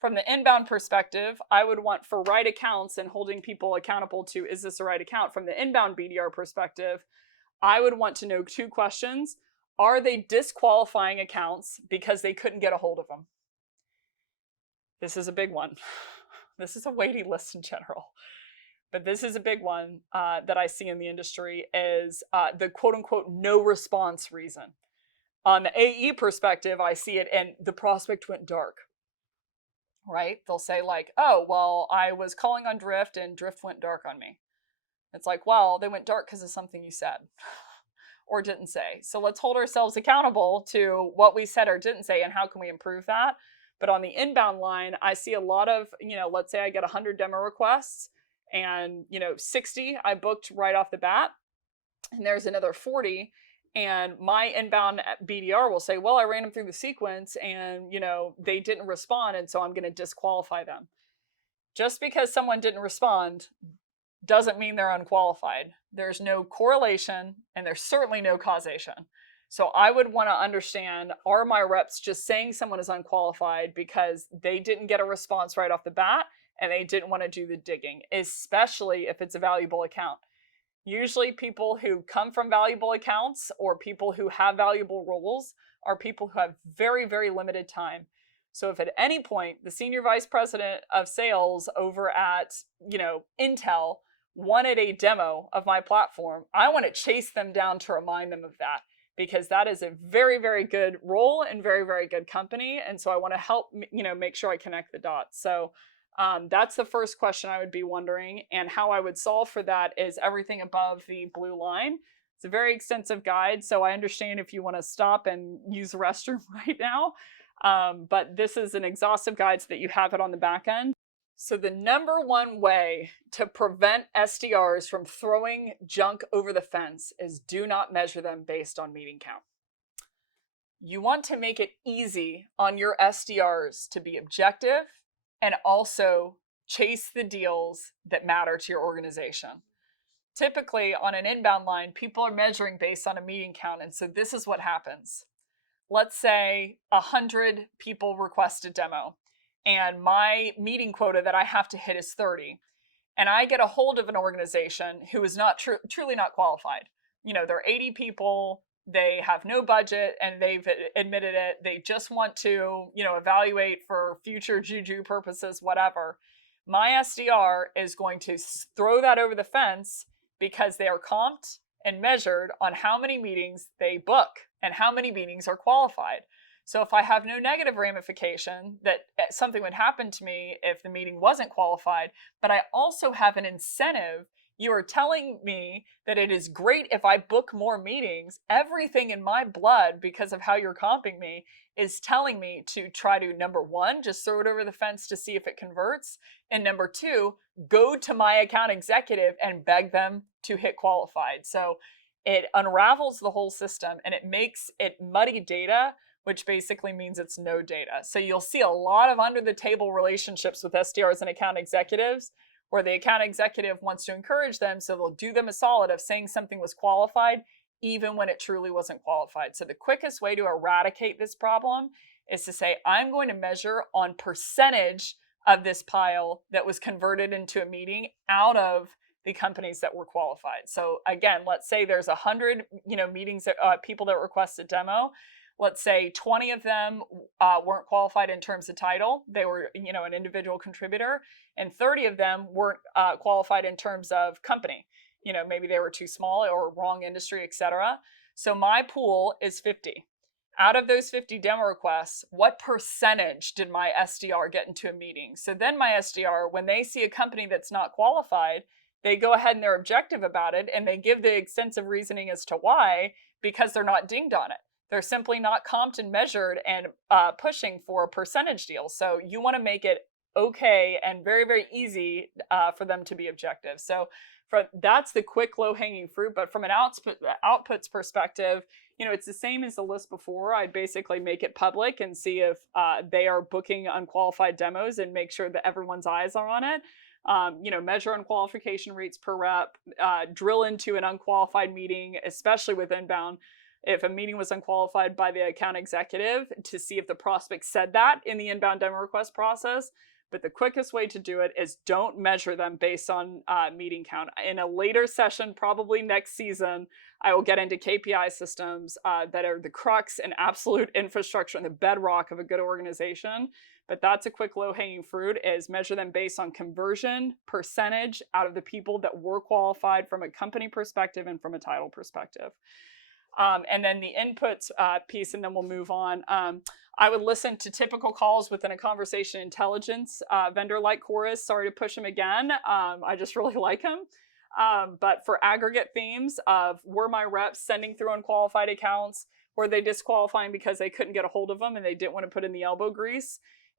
From the inbound perspective, I would want for right accounts and holding people accountable to, is this the right account? From the inbound BDR perspective, I would want to know two questions. Are they disqualifying accounts because they couldn't get a hold of them? This is a big one. This is a waiting list in general. But this is a big one that I see in the industry is the quote unquote no response reason. On the AE perspective, I see it and the prospect went dark. right? They'll say like, oh, well, I was calling on Drift and Drift went dark on me. It's like, well, they went dark because of something you said or didn't say. So let's hold ourselves accountable to what we said or didn't say and how can we improve that. But on the inbound line, I see a lot of, let's say I get 100 demo requests and, 60 I booked right off the bat, and there's another 40. And my inbound BDR will say, well, I ran them through the sequence and, they didn't respond. And so I'm going to disqualify them. Just because someone didn't respond doesn't mean they're unqualified. There's no correlation and there's certainly no causation. So I would want to understand, are my reps just saying someone is unqualified because they didn't get a response right off the bat and they didn't want to do the digging, especially if it's a valuable account. Usually people who come from valuable accounts or people who have valuable roles are people who have very, very limited time. So if at any point the senior vice president of sales over at, Intel wanted a demo of my platform, I want to chase them down to remind them of that, because that is a very, very good role and very, very good company. And so I want to help, make sure I connect the dots. So that's the first question I would be wondering. And how I would solve for that is everything above the blue line. It's a very extensive guide, so I understand if you want to stop and use the restroom right now. But this is an exhaustive guide so that you have it on the back end. So the number one way to prevent SDRs from throwing junk over the fence is do not measure them based on meeting count. You want to make it easy on your SDRs to be objective and also chase the deals that matter to your organization. Typically, on an inbound line, people are measuring based on a meeting count, and so this is what happens. Let's say 100 people request a demo, and my meeting quota that I have to hit is 30. And I get a hold of an organization who is not truly not qualified. They're 80 people, they have no budget, and they've admitted it. They just want to, evaluate for future juju purposes, whatever. My SDR is going to throw that over the fence because they are comped and measured on how many meetings they book and how many meetings are qualified. So if I have no negative ramification that something would happen to me if the meeting wasn't qualified, but I also have an incentive, you are telling me that it is great if I book more meetings. Everything in my blood, because of how you're comping me, is telling me to try to, number one, just throw it over the fence to see if it converts. And number two, go to my account executive and beg them to hit qualified. So it unravels the whole system and it makes it muddy data, which basically means it's no data. So you'll see a lot of under the table relationships with SDRs and account executives where the account executive wants to encourage them, so they'll do them a solid of saying something was qualified even when it truly wasn't qualified. So the quickest way to eradicate this problem is to say, I'm going to measure on percentage of this pile that was converted into a meeting out of the companies that were qualified. So again, let's say there's 100, meetings that people that request a demo. Let's say 20 of them weren't qualified in terms of title. They were, an individual contributor, and 30 of them weren't qualified in terms of company. Maybe they were too small or wrong industry, etc. So my pool is 50. Out of those 50 demo requests, what percentage did my SDR get into a meeting? So then my SDR, when they see a company that's not qualified, they go ahead and they're objective about it, and they give the extensive reasoning as to why, because they're not dinged on it. They're simply not comped and measured and pushing for a percentage deal. So you want to make it okay and very, very easy for them to be objective. So that's the quick low-hanging fruit. But from an outputs perspective, it's the same as the list before. I'd basically make it public and see if they are booking unqualified demos and make sure that everyone's eyes are on it. Measure unqualification rates per rep, drill into an unqualified meeting, especially with inbound. If a meeting was unqualified by the account executive, to see if the prospect said that in the inbound demo request process. But the quickest way to do it is don't measure them based on meeting count. In a later session, probably next season, I will get into KPI systems that are the crux and absolute infrastructure and the bedrock of a good organization. But that's a quick low-hanging fruit, is measure them based on conversion percentage out of the people that were qualified from a company perspective and from a title perspective. And then the inputs piece, and then we'll move on. I would listen to typical calls within a conversation intelligence vendor like Chorus. Sorry to push him again. I just really like him. But for aggregate themes of were my reps sending through unqualified accounts? Were they disqualifying because they couldn't get a hold of them and they didn't want to put in the elbow grease?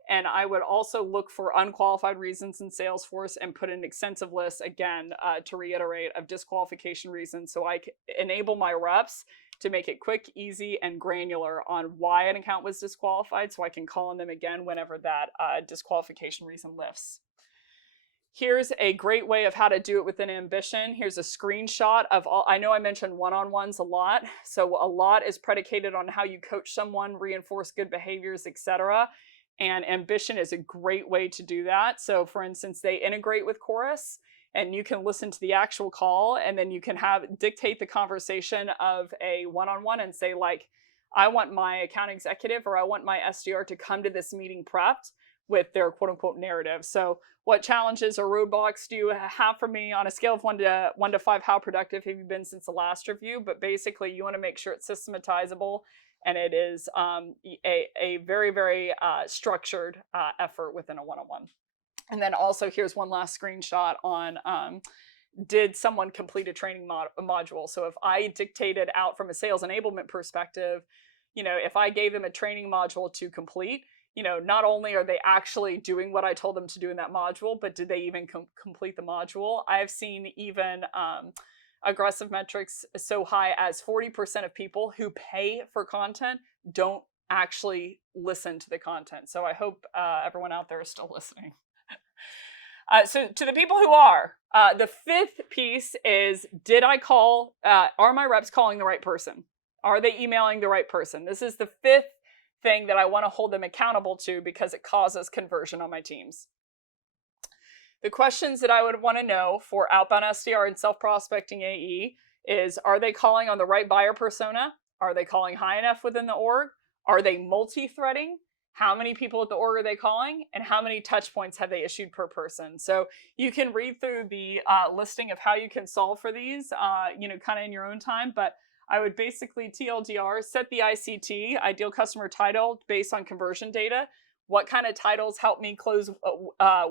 And I would also look for unqualified reasons in Salesforce and put an extensive list, again, to reiterate, of disqualification reasons so I can enable my reps to make it quick, easy, and granular on why an account was disqualified so I can call on them again whenever that disqualification reason lifts. Here's a great way of how to do it within Ambition. Here's a screenshot of all. I know I mentioned one-on-ones a lot, so a lot is predicated on how you coach someone, reinforce good behaviors, etc. And Ambition is a great way to do that. So for instance, they integrate with Chorus, and you can listen to the actual call, and then you can dictate the conversation of a one-on-one and say, like, I want my account executive or I want my SDR to come to this meeting prepped with their quote unquote narrative. So what challenges or roadblocks do you have for me on a scale of 1 to 5? How productive have you been since the last review? But basically you want to make sure it's systematizable and it is a very, very structured effort within a one-on-one. And then also here's one last screenshot on did someone complete a training module? So if I dictated out from a sales enablement perspective, if I gave them a training module to complete, not only are they actually doing what I told them to do in that module, but did they even complete the module? I've seen even aggressive metrics so high as 40% of people who pay for content don't actually listen to the content. So I hope everyone out there is still listening. So to the people who are, the fifth piece is, did I call, are my reps calling the right person? Are they emailing the right person? This is the fifth thing that I want to hold them accountable to because it causes conversion on my teams. The questions that I would want to know for outbound SDR and self-prospecting AE is, are they calling on the right buyer persona? Are they calling high enough within the org? Are they multi-threading? How many people at the org are they calling? And how many touch points have they issued per person? So you can read through the listing of how you can solve for these, kind of in your own time. But I would basically TLDR, set the ICT, ideal customer title, based on conversion data. What kind of titles help me close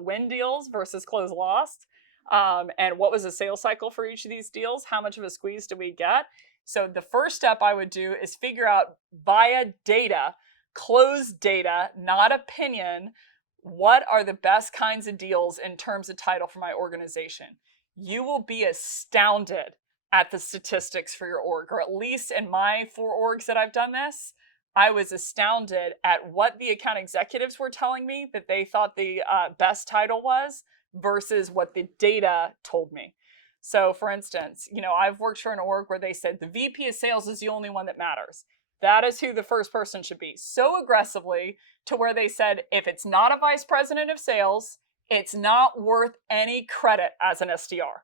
win deals versus close lost? And what was the sales cycle for each of these deals? How much of a squeeze do we get? So the first step I would do is figure out via data, closed data, not opinion, what are the best kinds of deals in terms of title for my organization. You will be astounded at the statistics for your org, or at least in my 4 orgs that I've done this, I was astounded at what the account executives were telling me that they thought the best title was versus what the data told me. So for instance, I've worked for an org where they said the VP of sales is the only one that matters. That is who the first person should be. So aggressively to where they said, if it's not a vice president of sales, it's not worth any credit as an SDR.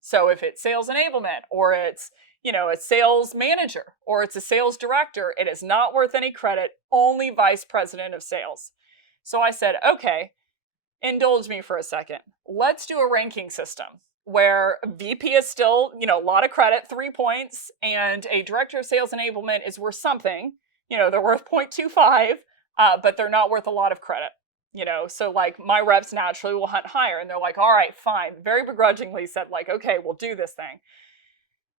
So if it's sales enablement, or it's, a sales manager, or it's a sales director, it is not worth any credit, only vice president of sales. So I said, okay, indulge me for a second. Let's do a ranking system where VP is still, a lot of credit, 3 points, and a director of sales enablement is worth something. They're worth 0.25, but they're not worth a lot of credit. So like my reps naturally will hunt higher, and they're like, all right, fine. Very begrudgingly said like, okay, we'll do this thing.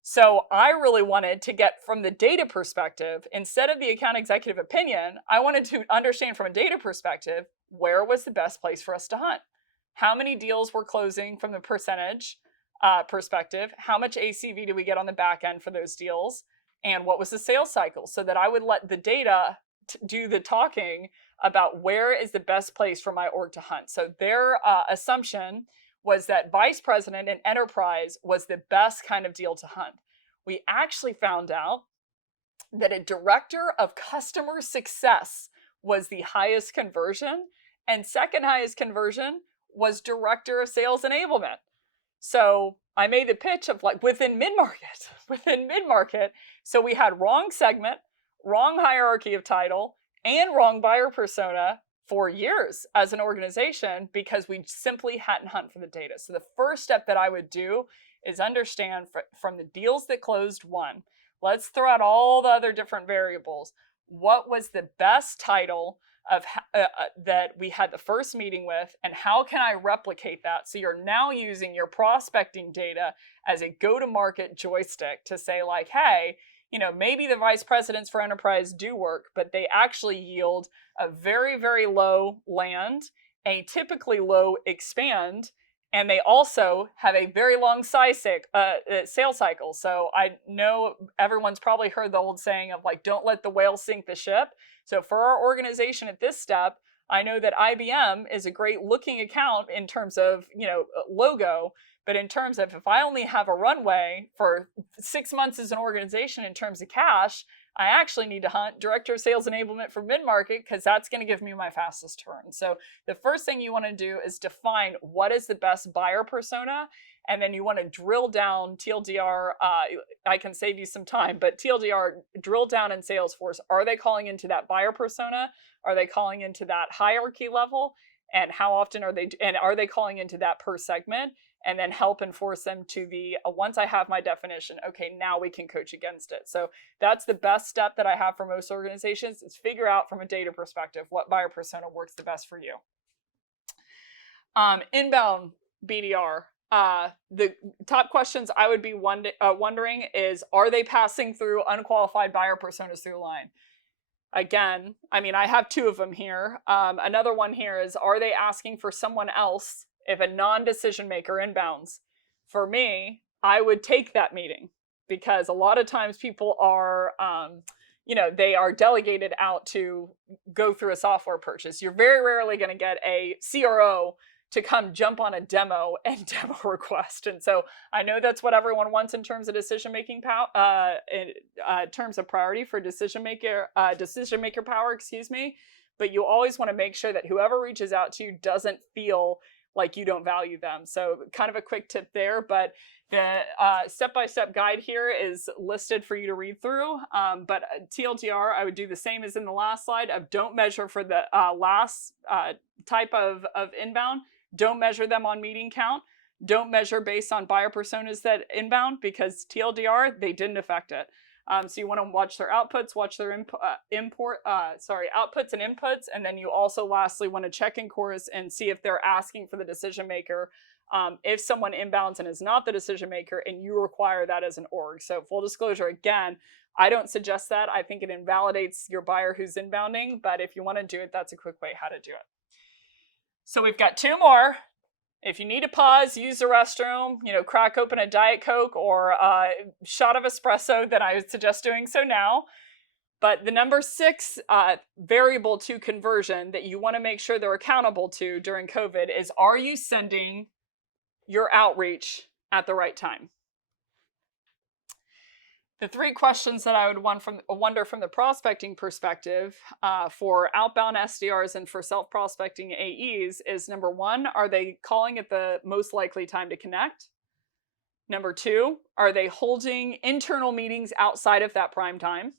So I really wanted to get from the data perspective, instead of the account executive opinion, I wanted to understand from a data perspective, where was the best place for us to hunt? How many deals were closing from the percentage perspective? How much ACV do we get on the back end for those deals? And what was the sales cycle? So that I would let the data do the talking about where is the best place for my org to hunt. So their assumption was that vice president and enterprise was the best kind of deal to hunt. We actually found out that a director of customer success was the highest conversion, and second highest conversion was director of sales enablement. So I made the pitch of like within mid-market. So we had wrong segment, wrong hierarchy of title, and wrong buyer persona for years as an organization because we simply hadn't hunted for the data. So the first step that I would do is understand from the deals that closed, 1, Let's throw out all the other different variables. What was the best title of that we had the first meeting with, and how can I replicate that? So you're now using your prospecting data as a go-to-market joystick to say like, hey, maybe the vice presidents for enterprise do work, but they actually yield a very, very low land, a typically low expand, and they also have a very long sales cycle. So I know everyone's probably heard the old saying of like, don't let the whale sink the ship. So for our organization at this step, I know that IBM is a great looking account in terms of, logo, but in terms of if I only have a runway for 6 months as an organization in terms of cash, I actually need to hunt director of sales enablement for mid-market because that's going to give me my fastest turn. So the first thing you want to do is define what is the best buyer persona. And then you want to drill down TLDR. I can save you some time, but TLDR, drill down in Salesforce. Are they calling into that buyer persona? Are they calling into that hierarchy level? And how often are they calling into that per segment? And then help enforce them to the, once I have my definition, okay, now we can coach against it. So that's the best step that I have for most organizations, is figure out from a data perspective what buyer persona works the best for you. Inbound BDR. The top questions I would be wondering is, are they passing through unqualified buyer personas through line? Again, I mean, I have 2 of them here. Another one here is, are they asking for someone else if a non-decision maker inbounds? For me, I would take that meeting, because a lot of times people are, they are delegated out to go through a software purchase. You're very rarely going to get a CRO to come jump on a demo and demo request. And so I know that's what everyone wants in terms of decision-making power, in terms of priority for decision maker power, but you always want to make sure that whoever reaches out to you doesn't feel like you don't value them. So kind of a quick tip there, but the step-by-step guide here is listed for you to read through. But TLDR, I would do the same as in the last slide of don't measure for the last type of inbound. Don't measure them on meeting count. Don't measure based on buyer personas that inbound, because TLDR, they didn't affect it. So you want to watch their outputs, watch their outputs and inputs, and then you also lastly want to check in Chorus and see if they're asking for the decision maker. If someone inbounds and is not the decision maker, and you require that as an org. So full disclosure, again, I don't suggest that. I think it invalidates your buyer who's inbounding, but if you want to do it, that's a quick way how to do it. So we've got 2 more. If you need to pause, use the restroom, crack open a Diet Coke or a shot of espresso, then I would suggest doing so now. But the number 6 variable to conversion that you want to make sure they're accountable to during COVID is, are you sending your outreach at the right time? The 3 questions that I would wonder from the prospecting perspective for outbound SDRs and for self-prospecting AEs is, number 1, are they calling at the most likely time to connect? Number 2, are they holding internal meetings outside of that prime time?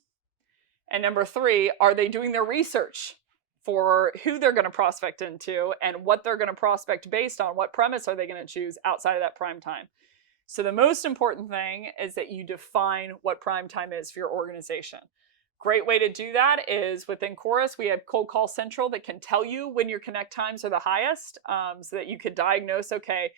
And number 3, are they doing their research for who they're going to prospect into and what they're going to prospect based on? What premise are they going to choose outside of that prime time? So the most important thing is that you define what prime time is for your organization. Great way to do that is within Chorus, we have Cold Call Central that can tell you when your connect times are the highest, so that you could diagnose, okay,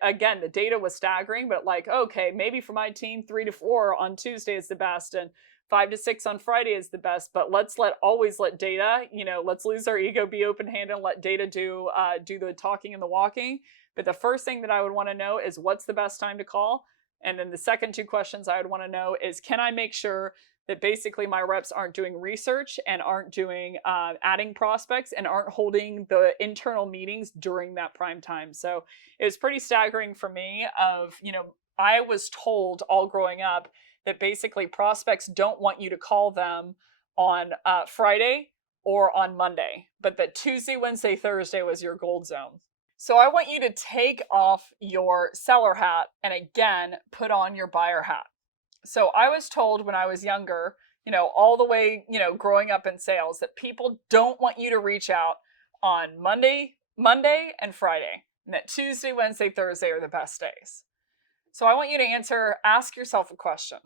again, the data was staggering, but like, okay, maybe for my team, 3 to 4 on Tuesday is the best, and 5 to 6 on Friday is the best. But let's always let data, let's lose our ego, be open-handed, and let data do the talking and the walking. But the first thing that I would want to know is, what's the best time to call? And then the second 2 questions I would want to know is, can I make sure that basically my reps aren't doing research and aren't doing adding prospects and aren't holding the internal meetings during that prime time? So it was pretty staggering for me of, I was told all growing up that basically prospects don't want you to call them on Friday or on Monday, but that Tuesday, Wednesday, Thursday was your gold zone. So I want you to take off your seller hat and again, put on your buyer hat. So I was told when I was younger, all the way, growing up in sales, that people don't want you to reach out on Monday and Friday, and that Tuesday, Wednesday, Thursday are the best days. So I want you to ask yourself a question.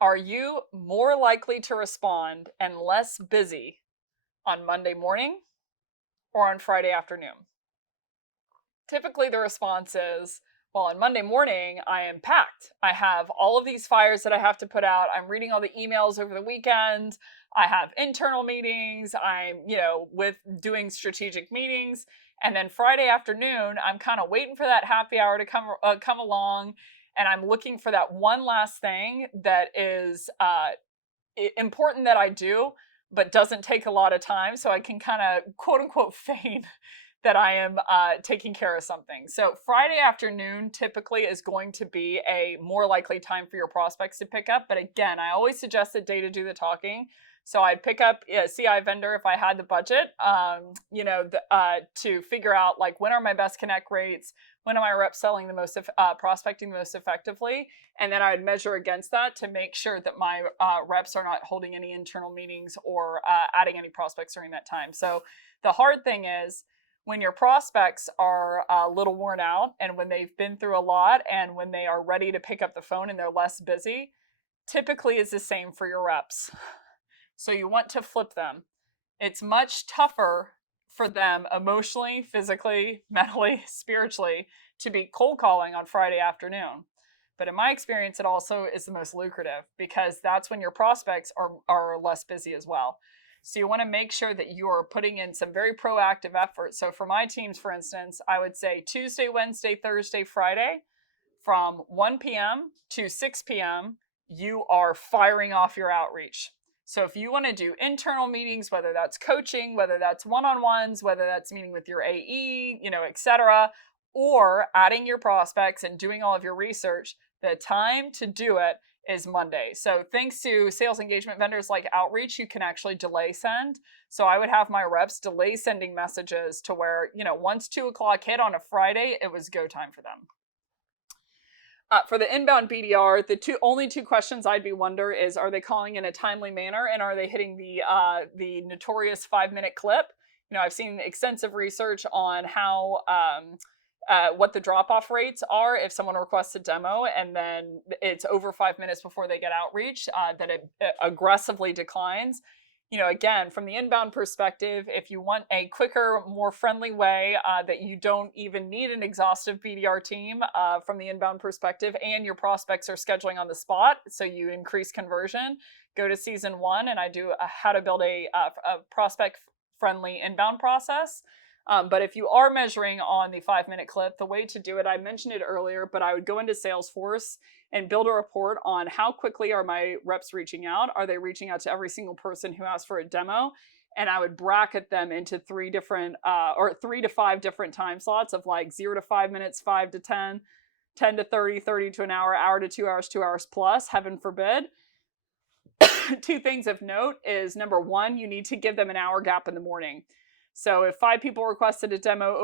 Are you more likely to respond and less busy on Monday morning or on Friday afternoon? Typically, the response is, well, on Monday morning, I am packed. I have all of these fires that I have to put out. I'm reading all the emails over the weekend. I have internal meetings. I'm, with doing strategic meetings. And then Friday afternoon, I'm kind of waiting for that happy hour to come along. And I'm looking for that one last thing that is important that I do, but doesn't take a lot of time. So I can kind of quote unquote feign that I am taking care of something. So Friday afternoon typically is going to be a more likely time for your prospects to pick up. But again, I always suggest that data do the talking. So I'd pick up a CI vendor if I had the budget, to figure out like when are my best connect rates, when am I reps selling the most, prospecting the most effectively, and then I would measure against that to make sure that my reps are not holding any internal meetings or adding any prospects during that time. So the hard thing is, when your prospects are a little worn out and when they've been through a lot and when they are ready to pick up the phone and they're less busy, typically is the same for your reps. So you want to flip them. It's much tougher for them emotionally, physically, mentally, spiritually to be cold calling on Friday afternoon. But in my experience, it also is the most lucrative because that's when your prospects are less busy as well. So you want to make sure that you are putting in some very proactive effort. So for my teams, for instance, I would say Tuesday, Wednesday, Thursday, Friday, from 1 p.m. to 6 p.m., you are firing off your outreach. So if you want to do internal meetings, whether that's coaching, whether that's one-on-ones, whether that's meeting with your AE, etc., or adding your prospects and doing all of your research, the time to do it is Monday. So thanks to sales engagement vendors like Outreach, you can actually delay send. So I would have my reps delay sending messages to where, once 2 o'clock hit on a Friday, it was go time for them. For the inbound BDR, the only two questions I'd be wonder is, are they calling in a timely manner and are they hitting the notorious 5-minute clip? I've seen extensive research on how what the drop-off rates are if someone requests a demo and then it's over 5 minutes before they get outreach, that it aggressively declines. Again, from the inbound perspective, if you want a quicker, more friendly way that you don't even need an exhaustive BDR team from the inbound perspective, and your prospects are scheduling on the spot, so you increase conversion, go to season 1, and I do how to build a prospect-friendly inbound process. But if you are measuring on the 5-minute clip, the way to do it, I mentioned it earlier, but I would go into Salesforce and build a report on how quickly are my reps reaching out. Are they reaching out to every single person who asked for a demo? And I would bracket them into 3 to 5 different time slots of like 0 to 5 minutes, 5 to 10, 10 to 30, 30 to an hour to 2 hours, 2 hours plus, heaven forbid. 2 things of note is, number 1, you need to give them an hour gap in the morning. So if 5 people requested a demo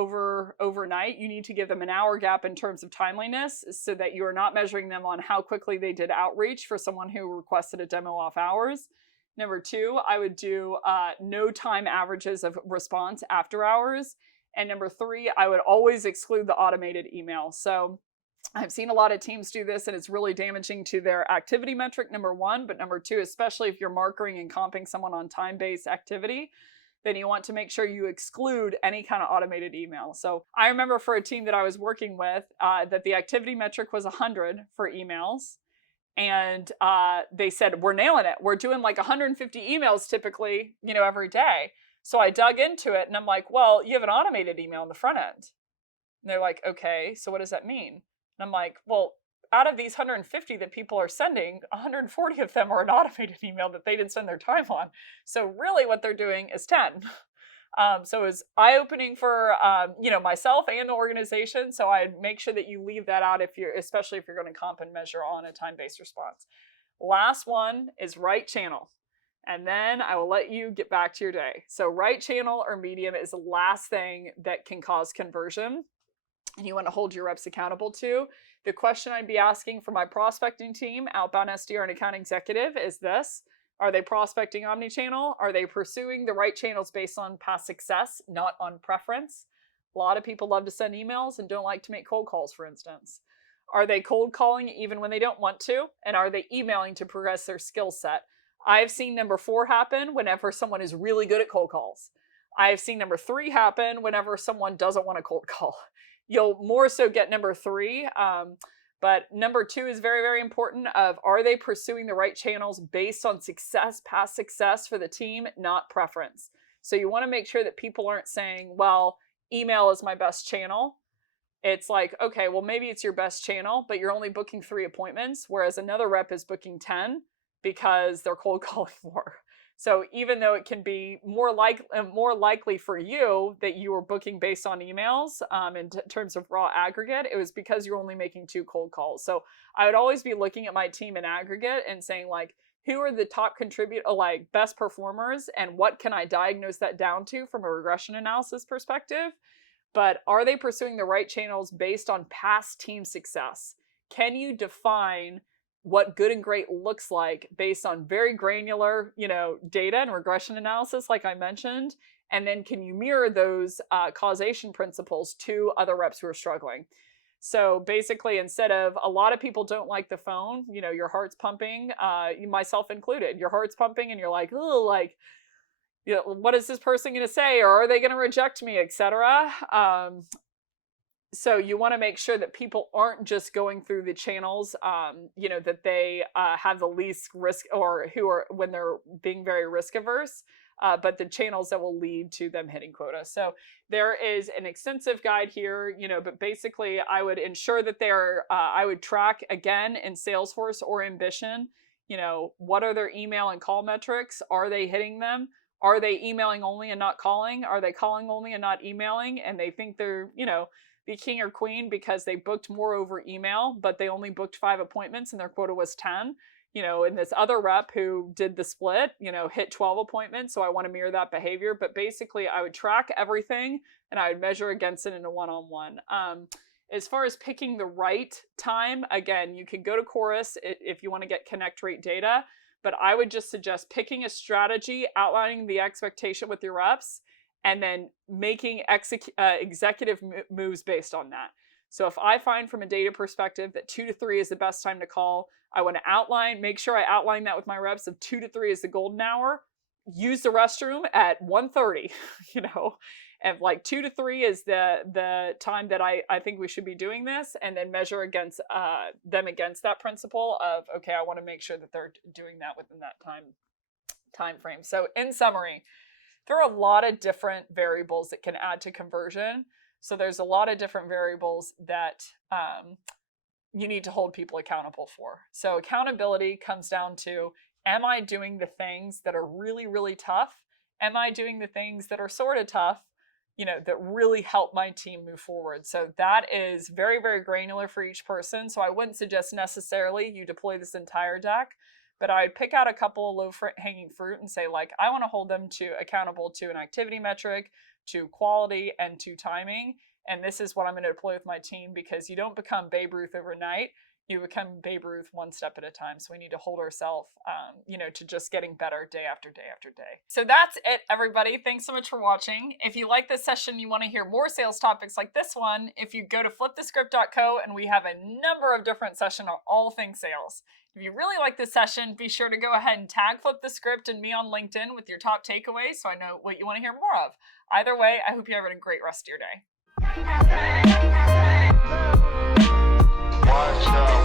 overnight, you need to give them an hour gap in terms of timeliness so that you are not measuring them on how quickly they did outreach for someone who requested a demo off hours. Number 2, I would do no time averages of response after hours. And number 3, I would always exclude the automated email. So I've seen a lot of teams do this and it's really damaging to their activity metric, number 1. But number 2, especially if you're marketing and comping someone on time-based activity, then you want to make sure you exclude any kind of automated email. So I remember for a team that I was working with that the activity metric was 100 for emails. And they said, we're nailing it. We're doing like 150 emails typically, every day. So I dug into it and I'm like, well, you have an automated email on the front end. And they're like, okay, so what does that mean? And I'm like, well, out of these 150 that people are sending, 140 of them are an automated email that they didn't spend their time on. So really what they're doing is 10. So it was eye-opening for, myself and the organization. So I'd make sure that you leave that out especially if you're going to comp and measure on a time-based response. Last one is right channel. And then I will let you get back to your day. So right channel or medium is the last thing that can cause conversion and you want to hold your reps accountable to. The question I'd be asking for my prospecting team, outbound SDR and account executive, is this: are they prospecting omnichannel? Are they pursuing the right channels based on past success, not on preference? A lot of people love to send emails and don't like to make cold calls, for instance. Are they cold calling even when they don't want to? And are they emailing to progress their skill set? I've seen number 4 happen whenever someone is really good at cold calls. I've seen number 3 happen whenever someone doesn't want to cold call. You'll more so get number 3. But number 2 is very, very important of, are they pursuing the right channels based on success, past success for the team, not preference. So you want to make sure that people aren't saying, well, email is my best channel. It's like, okay, well, maybe it's your best channel, but you're only booking 3 appointments, whereas another rep is booking 10 because they're cold calling more. So even though it can be more likely for you that you were booking based on emails in terms of raw aggregate, it was because you're only making 2 cold calls. So I would always be looking at my team in aggregate and saying, like, who are the top best performers, and what can I diagnose that down to from a regression analysis perspective? But are they pursuing the right channels based on past team success? Can you define what good and great looks like based on very granular, data and regression analysis, like I mentioned? And then can you mirror those causation principles to other reps who are struggling? So basically, instead of, a lot of people don't like the phone, your heart's pumping, myself included, your heart's pumping and you're like, oh, like, what is this person going to say? Or are they going to reject me, etc.? So you want to make sure that people aren't just going through the channels, that they have the least risk, or who are, when they're being very risk averse, but the channels that will lead to them hitting quota. So there is an extensive guide here, but basically I would ensure that I would track again in Salesforce or Ambition, what are their email and call metrics? Are they hitting them? Are they emailing only and not calling? Are they calling only and not emailing? And they think they're, the king or queen because they booked more over email, but they only booked 5 appointments and their quota was 10. And this other rep who did the split, hit 12 appointments. So I want to mirror that behavior. But basically, I would track everything and I would measure against it in a one-on-one. As far as picking the right time, again, you could go to Chorus if you want to get connect rate data. But I would just suggest picking a strategy, outlining the expectation with your reps, and then making executive moves based on that. So if I find from a data perspective that 2 to 3 is the best time to call, I want to make sure I outline that with my reps of 2 to 3 is the golden hour. Use the restroom at 1:30, and like 2 to 3 is the time that I think we should be doing this, and then measure against them against that principle of, okay, I want to make sure that they're doing that within that time frame. So in summary, there are a lot of different variables that can add to conversion. So there's a lot of different variables that you need to hold people accountable for. So accountability comes down to, am I doing the things that are really, really tough? Am I doing the things that are sort of tough, that really help my team move forward? So that is very, very granular for each person. So I wouldn't suggest necessarily you deploy this entire deck, but I'd pick out a couple of low-hanging fruit and say, like, I want to hold them accountable to an activity metric, to quality, and to timing. And this is what I'm going to deploy with my team, because you don't become Babe Ruth overnight. You become Babe Ruth one step at a time. So we need to hold ourselves, to just getting better day after day after day. So that's it, everybody. Thanks so much for watching. If you like this session, you want to hear more sales topics like this one, if you go to flipthescript.co, and we have a number of different sessions on all things sales. If you really like this session, be sure to go ahead and tag Flip the Script and me on LinkedIn with your top takeaways so I know what you want to hear more of. Either way, I hope you have a great rest of your day. Watch out.